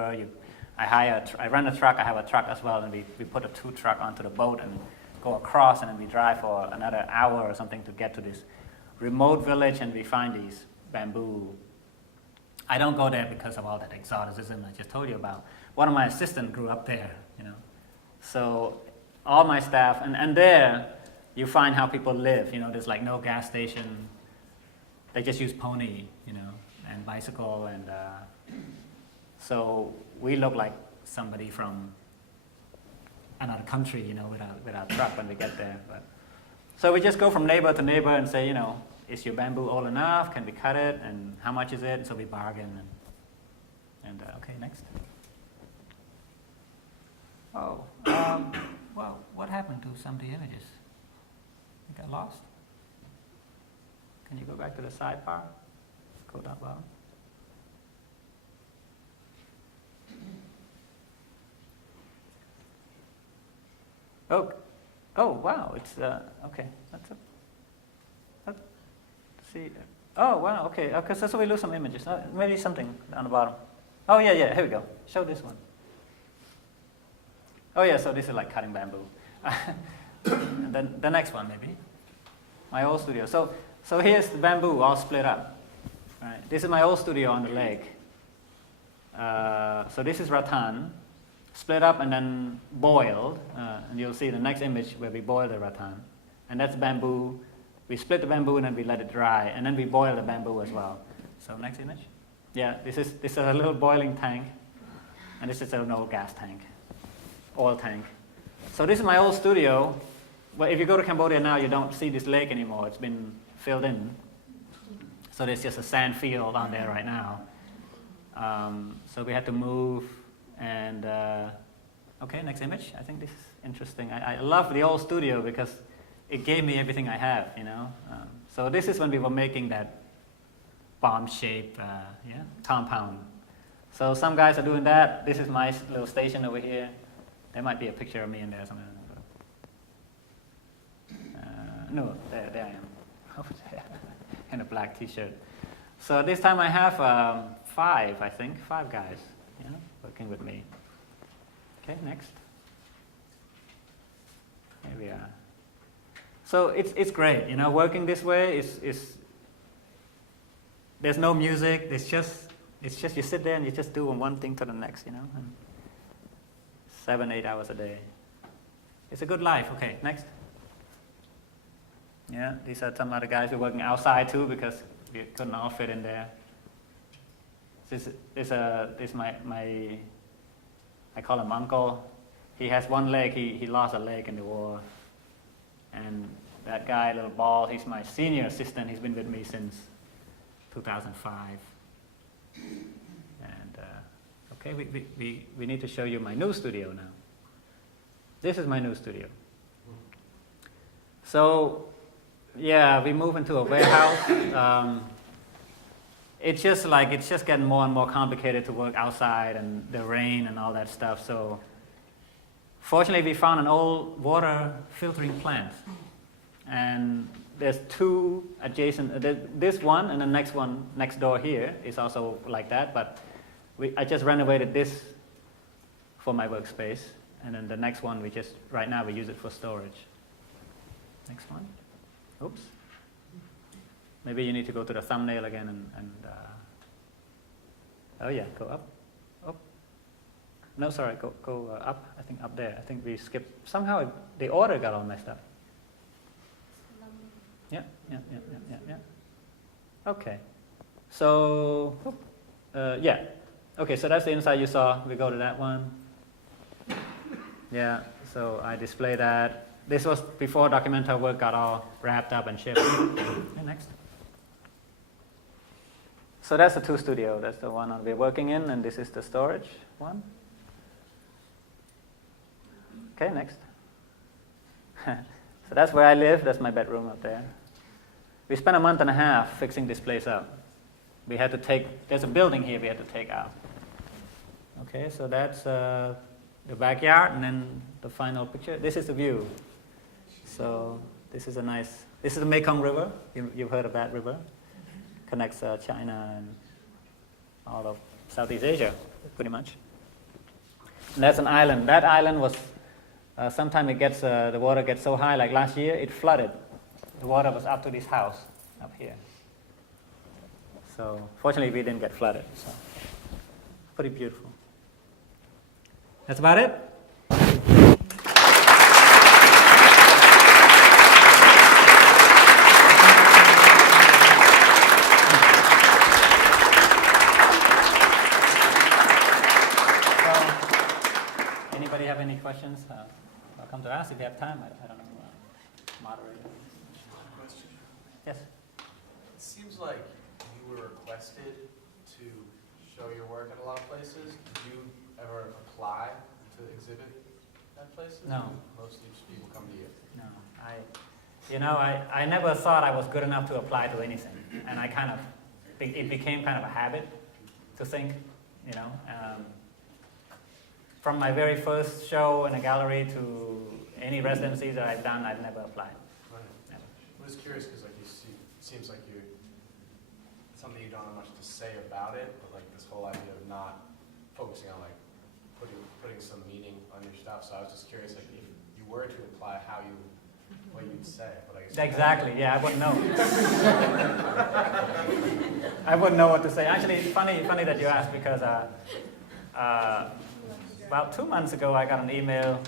I rent a truck. I have a truck as well, and we put a 2 truck onto the boat and go across, and then we drive for another hour or something to get to this remote village, and we find these bamboo. I don't go there because of all that exoticism I just told you about. One of my assistants grew up there, So all my staff, and there you find how people live. There's like no gas station. They just use pony, and bicycle, and so we look like somebody from another country, with our truck when we get there. So we just go from neighbor to neighbor and say, is your bamboo old enough? Can we cut it? And how much is it? And so we bargain. And okay, next. Oh, well, what happened to some of the images? They got lost? Can you go back to the sidebar? Go down bottom. Oh, wow, it's, okay, let's see. Oh, wow, okay, so we lose some images. Maybe something on the bottom. Oh, yeah, here we go. Show this one. Oh, yeah, so this is like cutting bamboo. And then the next one, maybe. My old studio. So here's the bamboo all split up. Right? This is my old studio on the lake. So this is rattan, split up and then boiled. And you'll see the next image where we boil the rattan. And that's bamboo. We split the bamboo and then we let it dry. And then we boil the bamboo as well. So next image. Yeah, this is a little boiling tank. And this is an old gas tank, oil tank. So this is my old studio. Well, if you go to Cambodia now, you don't see this lake anymore. It's been filled in. So there's just a sand field on there right now. So we had to move, and okay, next image. I think this is interesting. I love the old studio because it gave me everything I have, you know. So this is when we were making that bomb-shaped compound. So some guys are doing that. This is my little station over here. There might be a picture of me in there somewhere. No, there I am, over there, in a black T-shirt. So this time I have five guys, you know, working with me. Okay, next. Here we are. So it's great, you know, working this way is there's no music. It's just you sit there and you just do one thing to the next, you know. And 7-8 hours a day. It's a good life. Okay, next. Yeah, these are some other guys who are working outside too because we couldn't all fit in there. This is my I call him uncle. He has one leg. He lost a leg in the war. And that guy, little bald, he's my senior assistant. He's been with me since 2005. And okay, we need to show you my new studio now. This is my new studio. So, yeah, we move into a warehouse. It's just getting more and more complicated to work outside and the rain and all that stuff. So, fortunately, we found an old water filtering plant. And there's two adjacent, this one and the next one next door here is also like that, but I just renovated this for my workspace. And then the next one, right now we use it for storage. Next one. Oops. Maybe you need to go to the thumbnail again and oh yeah, go up. Up. No, sorry, go up. I think up there. I think we skipped. Somehow the order got all messed up. Yeah. Okay. So, yeah. Okay, so that's the inside you saw. We go to that one. Yeah, so I display that. This was before documentary work got all wrapped up and shipped. Okay, next. So that's the two studio. That's the one we're working in, and this is the storage one. Okay, next. So that's where I live. That's my bedroom up there. We spent a month and a half fixing this place up. We had to there's a building here we had to take out. Okay, so that's the backyard, and then the final picture. This is the view. So this is the Mekong River. You've heard of that river. Connects China and all of Southeast Asia, pretty much. And that's an island. That island was, sometime the water gets so high, like last year, it flooded. The water was up to this house up here. So fortunately we didn't get flooded. So pretty beautiful. That's about it. Anybody have any questions? Welcome to ask if you have time. I don't know. Moderator. Question. Yes. It seems like you were requested to show your work at a lot of places. Did you ever apply to exhibit at places? No. Mostly people come to you. No, I never thought I was good enough to apply to anything, and it became kind of a habit to think, you know. From my very first show in a gallery to any residencies that I've done, I've never applied. Right. Never. I was curious because like it seems like you're something you don't have much to say about it, but like this whole idea of not focusing on like putting some meaning on your stuff. So I was just curious, like if you were to apply, what you'd say. But I guess Exactly. Yeah, I wouldn't know. I wouldn't know what to say. Actually, it's funny that you asked because about 2 months ago, I got an email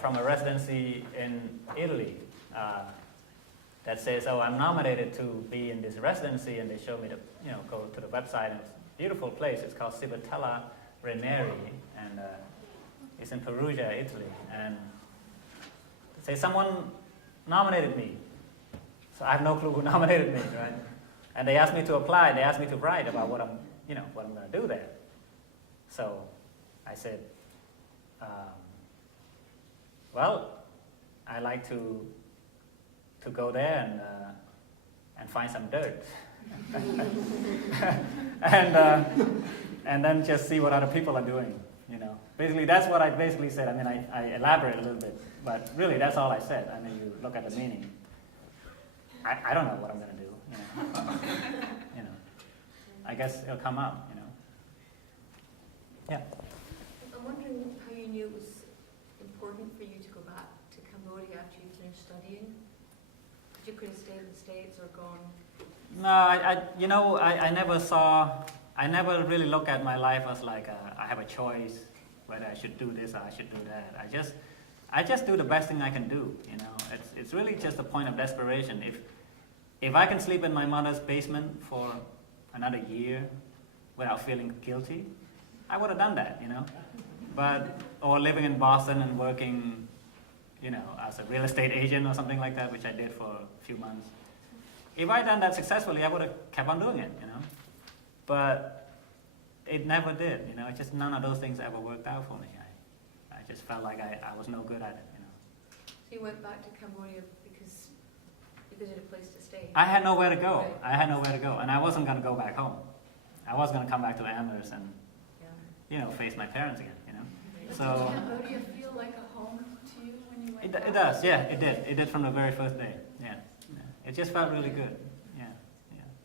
from a residency in Italy that says, "Oh, I'm nominated to be in this residency," and they show me go to the website, and it's a beautiful place. It's called Civittella Ranieri, and it's in Perugia, Italy. And they say someone nominated me, so I have no clue who nominated me, right? And they asked me to apply. They asked me to write about what I'm what I'm going to do there. So I said, well, I like to go there and find some dirt. And then just see what other people are doing, Basically, that's what I basically said. I mean, I elaborate a little bit, but really, that's all I said. I mean, you look at the meaning. I don't know what I'm going to do, I guess it'll come out, Yeah. I'm wondering how you knew it was important for you to go back to Cambodia after you finished studying. You could have stayed in the States or gone. No, I never really look at my life as like I have a choice whether I should do this or I should do that. I just do the best thing I can do, It's really just a point of desperation. If I can sleep in my mother's basement for another year without feeling guilty, I would have done that, or living in Boston and working, as a real estate agent or something like that, which I did for a few months. If I had done that successfully, I would have kept on doing it, But it never did, It's just none of those things ever worked out for me. I just felt like I was no good at it, So you went back to Cambodia because you needed a place to stay. I had nowhere to go. Right. And I wasn't going to go back home. I was going to come back to Amherst and, face my parents again, So Did Cambodia feel like a home to you when you went back? it does, yeah, it did. It did from the very first day, yeah. It just felt really good, yeah.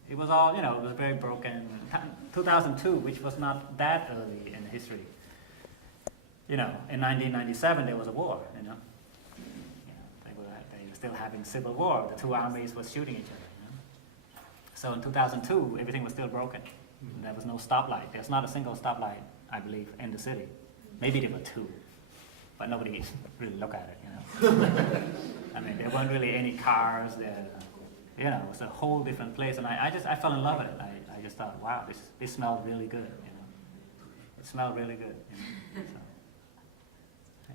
It was all, it was very broken. 2002, which was not that early in history. In 1997 there was a war, They were still having civil war. The two armies were shooting each other, So in 2002, everything was still broken. There was no stoplight. There's not a single stoplight, I believe, in the city. Maybe there were two, but nobody really looked at it, I mean, there weren't really any cars there. It was a whole different place, and I fell in love with it. I just thought, wow, this smelled really good, It smelled really good, So.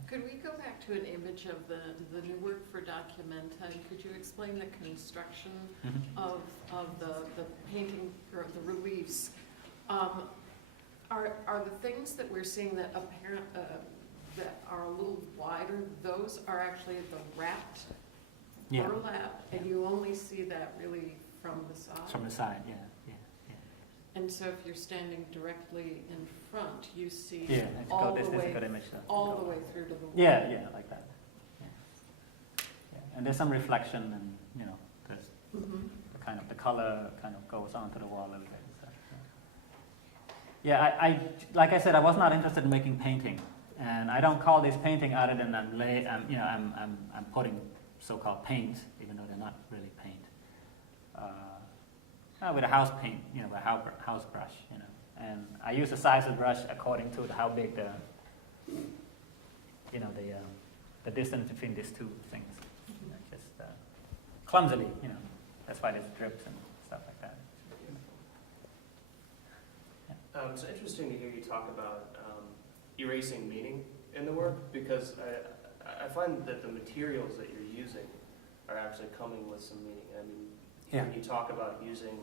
Could we go back to an image of the new work for Documenta? Could you explain the construction of the painting or the reliefs? Are the things that we're seeing that that are a little wider, those are actually the wrapped Yeah. burlap, and you only see that really from the side? From the side, yeah. And so if you're standing directly in front, you see Yeah, all this the is a way, good image. all the way through to the wall. Yeah, like that. Yeah. And there's some reflection, and there's the color kind of goes onto the wall a little bit. So, I like I said, I was not interested in making painting, and I don't call this painting other than I'm putting so-called paint, even though they're not really paint. With a house paint, with a house brush, and I use the size of the brush according to how big the distance between these two things. Just clumsily, that's why there's drips and stuff like that. It's interesting to hear you talk about erasing meaning in the work, because I find that the materials that you're using are actually coming with some meaning. I mean, when you talk about using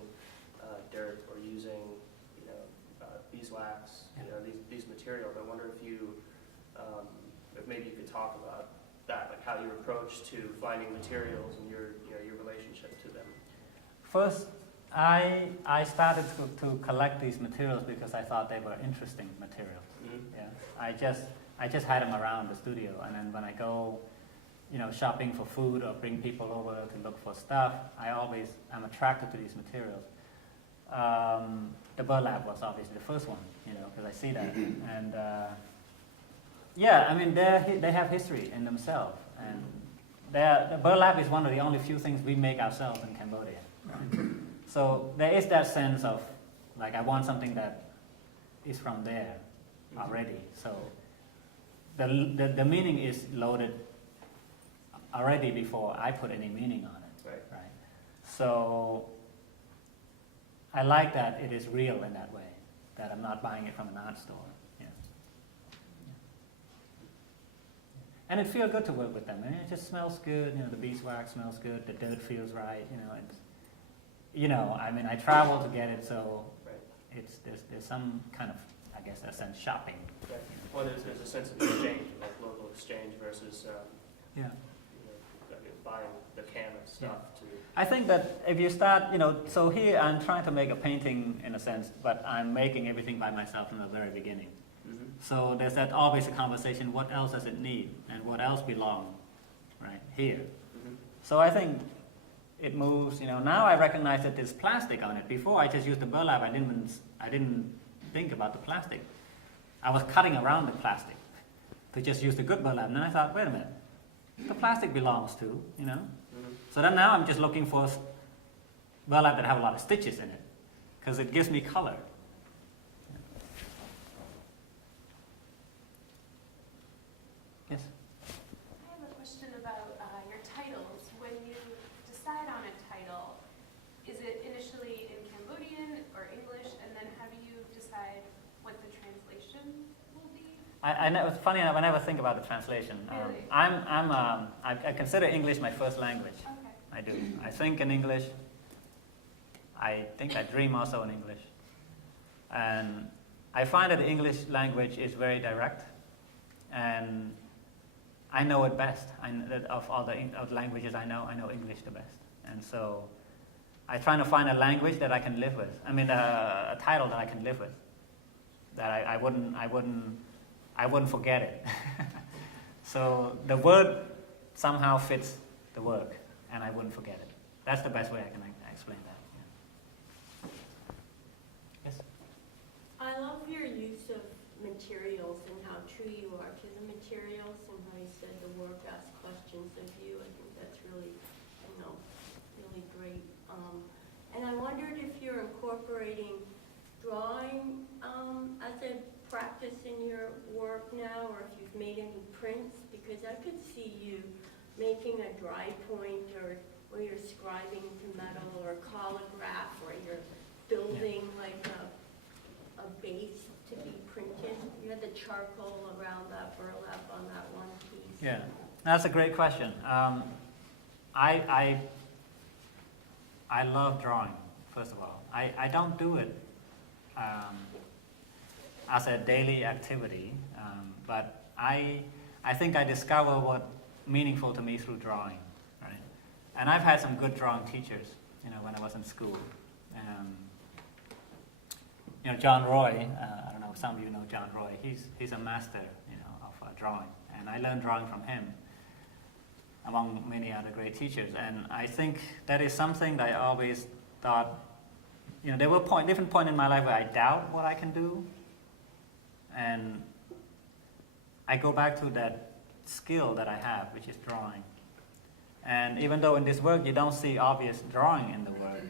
dirt or using, beeswax, these materials, I wonder if maybe you could talk about that, like how your approach to finding materials and your relationship to them. First, I started to collect these materials because I thought they were interesting materials. Yeah, I just had them around the studio, and then when I go, shopping for food or bring people over to look for stuff, I'm attracted to these materials. The burlap was obviously the first one, because I see that, and I mean they have history in themselves, and the burlap is one of the only few things we make ourselves in Cambodia. Right? So there is that sense of like I want something that is from there already. So the meaning is loaded already before I put any meaning on it. Right? So I like that it is real in that way, that I'm not buying it from an art store. And it feels good to work with them. I mean, it just smells good. The beeswax smells good. The dirt feels right. I mean, I travel to get it, so there's some kind of, I guess, a sense shopping. Right. Well, there's a sense of exchange, like local exchange versus Yeah. buying the canvas stuff to. I think that if you start, so here I'm trying to make a painting in a sense, but I'm making everything by myself from the very beginning. Mm-hmm. So there's that always a conversation, what else does it need and what else belongs right here. Mm-hmm. So I think it moves, now I recognize that there's plastic on it. Before I just used the burlap, I didn't think about the plastic. I was cutting around the plastic to just use the good burlap. And then I thought, wait a minute, the plastic belongs too, Mm-hmm. So then now I'm just looking for burlap that have a lot of stitches in it, because it gives me color. Yes? I have a question about your titles. When you decide on a title, is it initially in Cambodian or English, and then how do you decide what the translation will be? It's funny enough, I never think about the translation. Really? I consider English my first language. Okay. I do. I think in English. I think I dream also in English. And I find that the English language is very direct, and I know it best. Of all the languages I know English the best. And so I try to find a language that I can live with. I mean, a title that I can live with. That I wouldn't forget it. So the word somehow fits the work, and I wouldn't forget it. That's the best way I can explain that. Yeah. Yes? I love your use of materials and how true you are to the materials and how you said the work asks questions of you. I think that's really, really great. And I wondered if you're incorporating drawing as a practice in your work now, or if you've made any prints, because I could see you making a dry point, or you're scribing to metal, or a collograph, or you're building like a base to be printed. You had the charcoal around that burlap on that one piece. Yeah, that's a great question. I love drawing, first of all. I don't do it as a daily activity, but I think I discover what's meaningful to me through drawing, right? And I've had some good drawing teachers, when I was in school. John Roy, I don't know if some of you know John Roy, he's a master, of drawing. And I learned drawing from him, among many other great teachers. And I think that is something that I always thought, there were different points in my life where I doubt what I can do. And I go back to that skill that I have, which is drawing. And even though in this work you don't see obvious drawing in the work,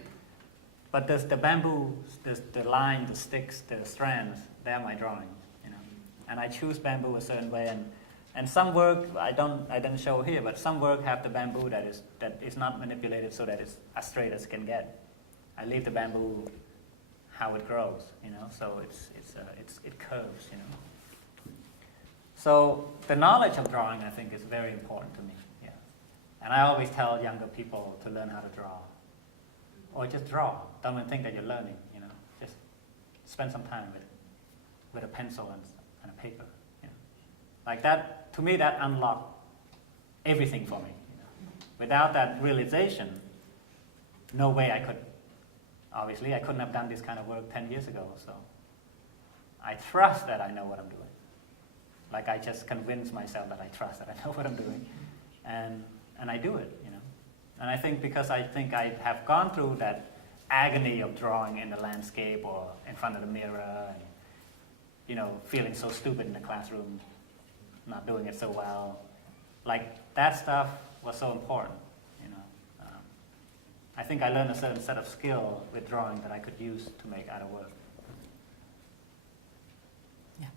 but there's the bamboo, there's the line, the sticks, the strands, they're my drawings, And I choose bamboo a certain way, and some work I didn't show here, but some work have the bamboo that is not manipulated so that it's as straight as it can get. I leave the bamboo how it grows, so it curves, So the knowledge of drawing, I think, is very important to me. Yeah, and I always tell younger people to learn how to draw, or just draw. Don't even think that you're learning. Just spend some time with a pencil and a paper. Like that, to me, that unlocked everything for me. Without that realization, no way I could. Obviously, I couldn't have done this kind of work 10 years ago. So I trust that I know what I'm doing. Like I just convince myself that I trust that I know what I'm doing, and I do it. And I think because I think I have gone through that agony of drawing in the landscape or in front of the mirror, and feeling so stupid in the classroom, not doing it so well. Like that stuff was so important. I think I learned a certain set of skill with drawing that I could use to make other work. Yeah.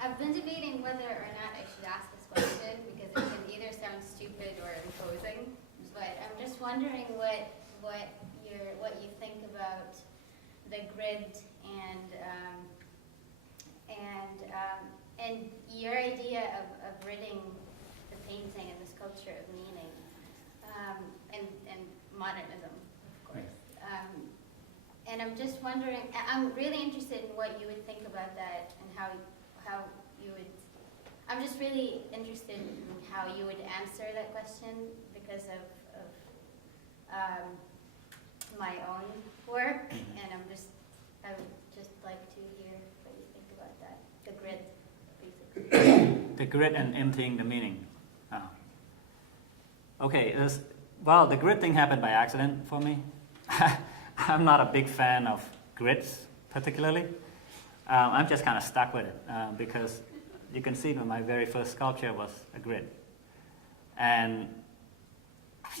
I've been debating whether or not I should ask this question because it can either sound stupid or imposing. But I'm just wondering what you think about the grid and your idea of ridding the painting and the sculpture of meaning. And modernism, of course. And I'm just wondering, I'm really interested in what you would think about that and how you would, I'm just really interested in how you would answer that question because of my own work, and I would just like to hear what you think about that. The grid, basically. The grid and emptying the meaning. Oh. Okay, well, the grid thing happened by accident for me. I'm not a big fan of grids, particularly. I'm just kind of stuck with it because you can see that my very first sculpture was a grid. And,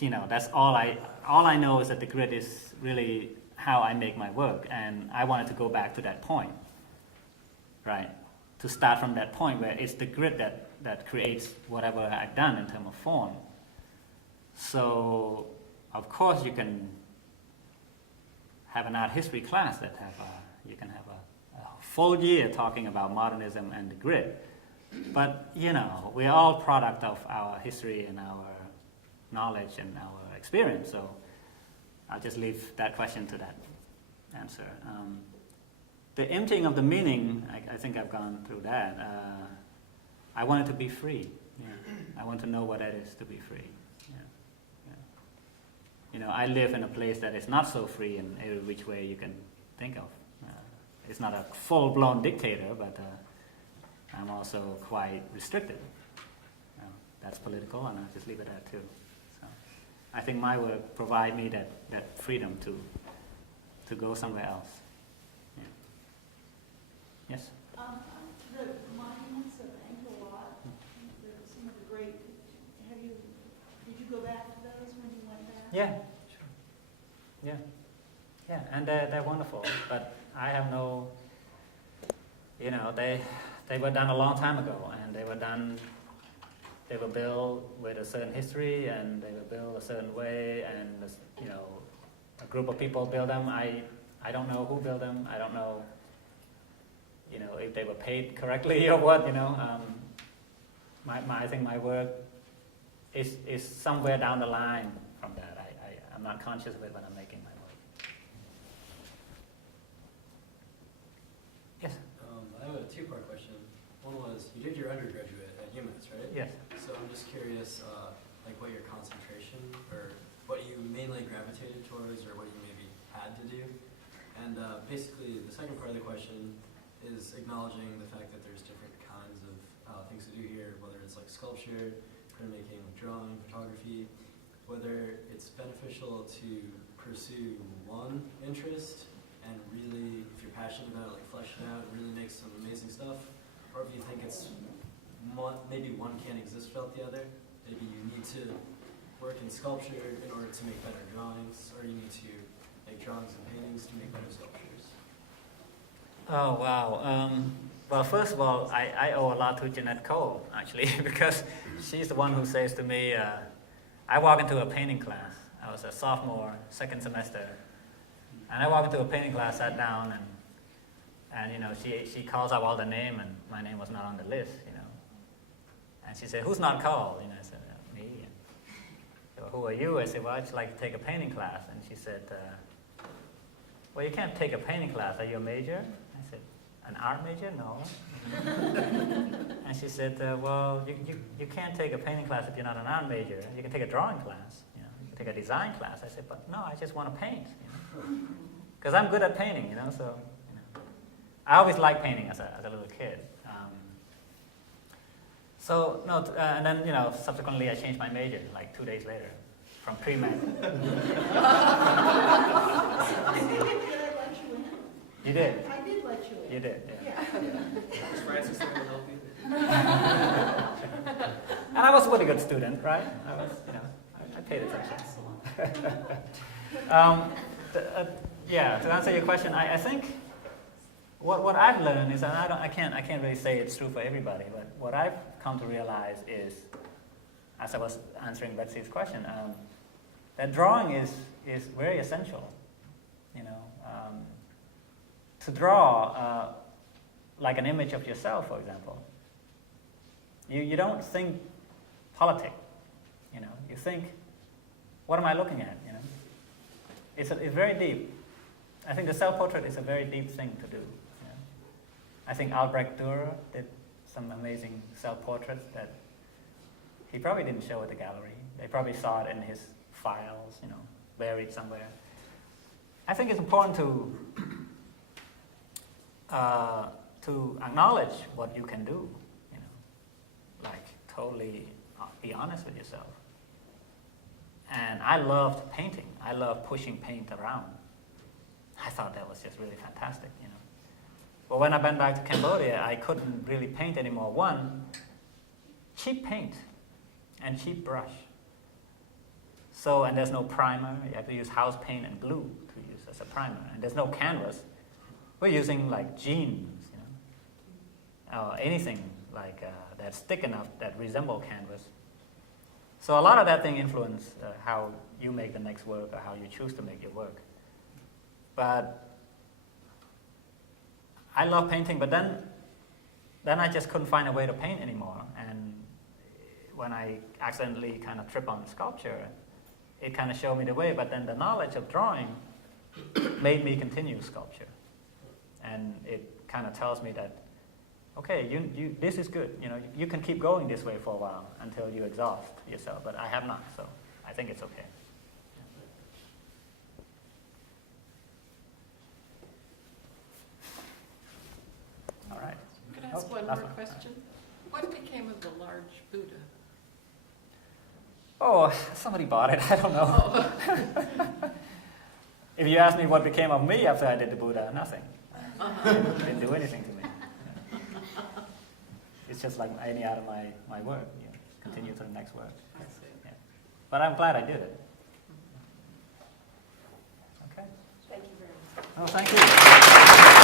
you know, that's all I know is that the grid is really how I make my work. And I wanted to go back to that point, right? To start from that point where it's the grid that creates whatever I've done in terms of form. So, of course, you can have an art history class that you can have a full year talking about modernism and the grid. But, you know, we're all product of our history and our knowledge and our experience. So I'll just leave that question to that answer. The emptying of the meaning, I think I've gone through that. I want it to be free. Yeah. I want to know what that is to be free. Yeah. Yeah. You know, I live in a place that is not so free in every which way you can think of. It's not a full-blown dictator, but I'm also quite restricted. That's political, and I'll just leave it at that too. So I think my work provide me that freedom to go somewhere else. Yeah. Yes? The monuments of Angkor, some of the great, did you go back to those when you went back? Yeah, sure. Yeah. Yeah, and they're wonderful, but I have no, you know, they were done a long time ago, and they were built with a certain history, and they were built a certain way, and, you know, a group of people built them. I don't know who built them. I don't know, you know, if they were paid correctly or what, you know. I think my work is somewhere down the line from that. I'm not conscious of it when I'm making my work. Yes? I have a two-part question. One was, you did your undergraduate at UMass, right? Yes. So I'm just curious, like what your concentration, or what you mainly gravitated towards, or what you maybe had to do. And basically, the second part of the question is acknowledging the fact that there's different kinds of things to do here, whether it's like sculpture, printmaking, drawing, photography, whether it's beneficial to pursue one interest and really, if you're passionate about it, like flesh it out and really make some amazing stuff, or if you think it's maybe one can't exist without the other. Maybe you need to work in sculpture in order to make better drawings, or you need to make drawings and paintings to make better sculptures. Oh, wow. Well, first of all, I owe a lot to Jeanette Cole, actually, because she's the one who says to me, I walk into a painting class. I was a sophomore, second semester, and I walk into a painting class, sat down, and you know, she calls out all the name, and my name was not on the list, you know. And she said, "Who's not called?" You know, I said, "Me." And she said, "Who are you?" I said, "Well, I'd just like to take a painting class." And she said, "Well, you can't take a painting class. Are you a major?" I said, "An art major? No." And she said, "Well, you can't take a painting class if you're not an art major. You can take a drawing class. You know, you can take a design class." I said, "But no, I just want to paint. Because I'm good at painting, you know, so, you know. I always liked painting as a little kid. And then, you know, subsequently I changed my major, like 2 days later, from pre-med. You did? I did let you in. You did, yeah. Was Francis there to help you? And I was a really good student, right? I was, you know, I paid attention. Yeah, to answer your question, I think what I've learned is, and I can't really say it's true for everybody, but what I've come to realize is, as I was answering Betsy's question, that drawing is very essential. You know, to draw like an image of yourself, for example. You don't think politic. You know, you think, what am I looking at? You know, it's very deep. I think the self-portrait is a very deep thing to do. Yeah. I think Albrecht Dürer did some amazing self-portraits that he probably didn't show at the gallery. They probably saw it in his files, buried somewhere. I think it's important to acknowledge what you can do, like totally be honest with yourself. And I loved painting. I loved pushing paint around. I thought that was just really fantastic, But when I went back to Cambodia, I couldn't really paint anymore. One, cheap paint and cheap brush. So, and there's no primer. You have to use house paint and glue to use as a primer. And there's no canvas. We're using like jeans, or anything like that's thick enough that resemble canvas. So a lot of that thing influences how you make the next work or how you choose to make your work. But I love painting, but then I just couldn't find a way to paint anymore. And when I accidentally kind of trip on sculpture, it kind of showed me the way, but then the knowledge of drawing made me continue sculpture. And it kind of tells me that, okay, you this is good. You can keep going this way for a while until you exhaust yourself, but I have not, so I think it's okay. All right. Could I ask one more question? What became of the large Buddha? Oh, somebody bought it. I don't know. If you ask me what became of me after I did the Buddha, nothing. It didn't do anything to me. It's just like any out of my work. Continue to the next work. Yeah. But I'm glad I did it. Okay. Thank you very much. Oh, thank you.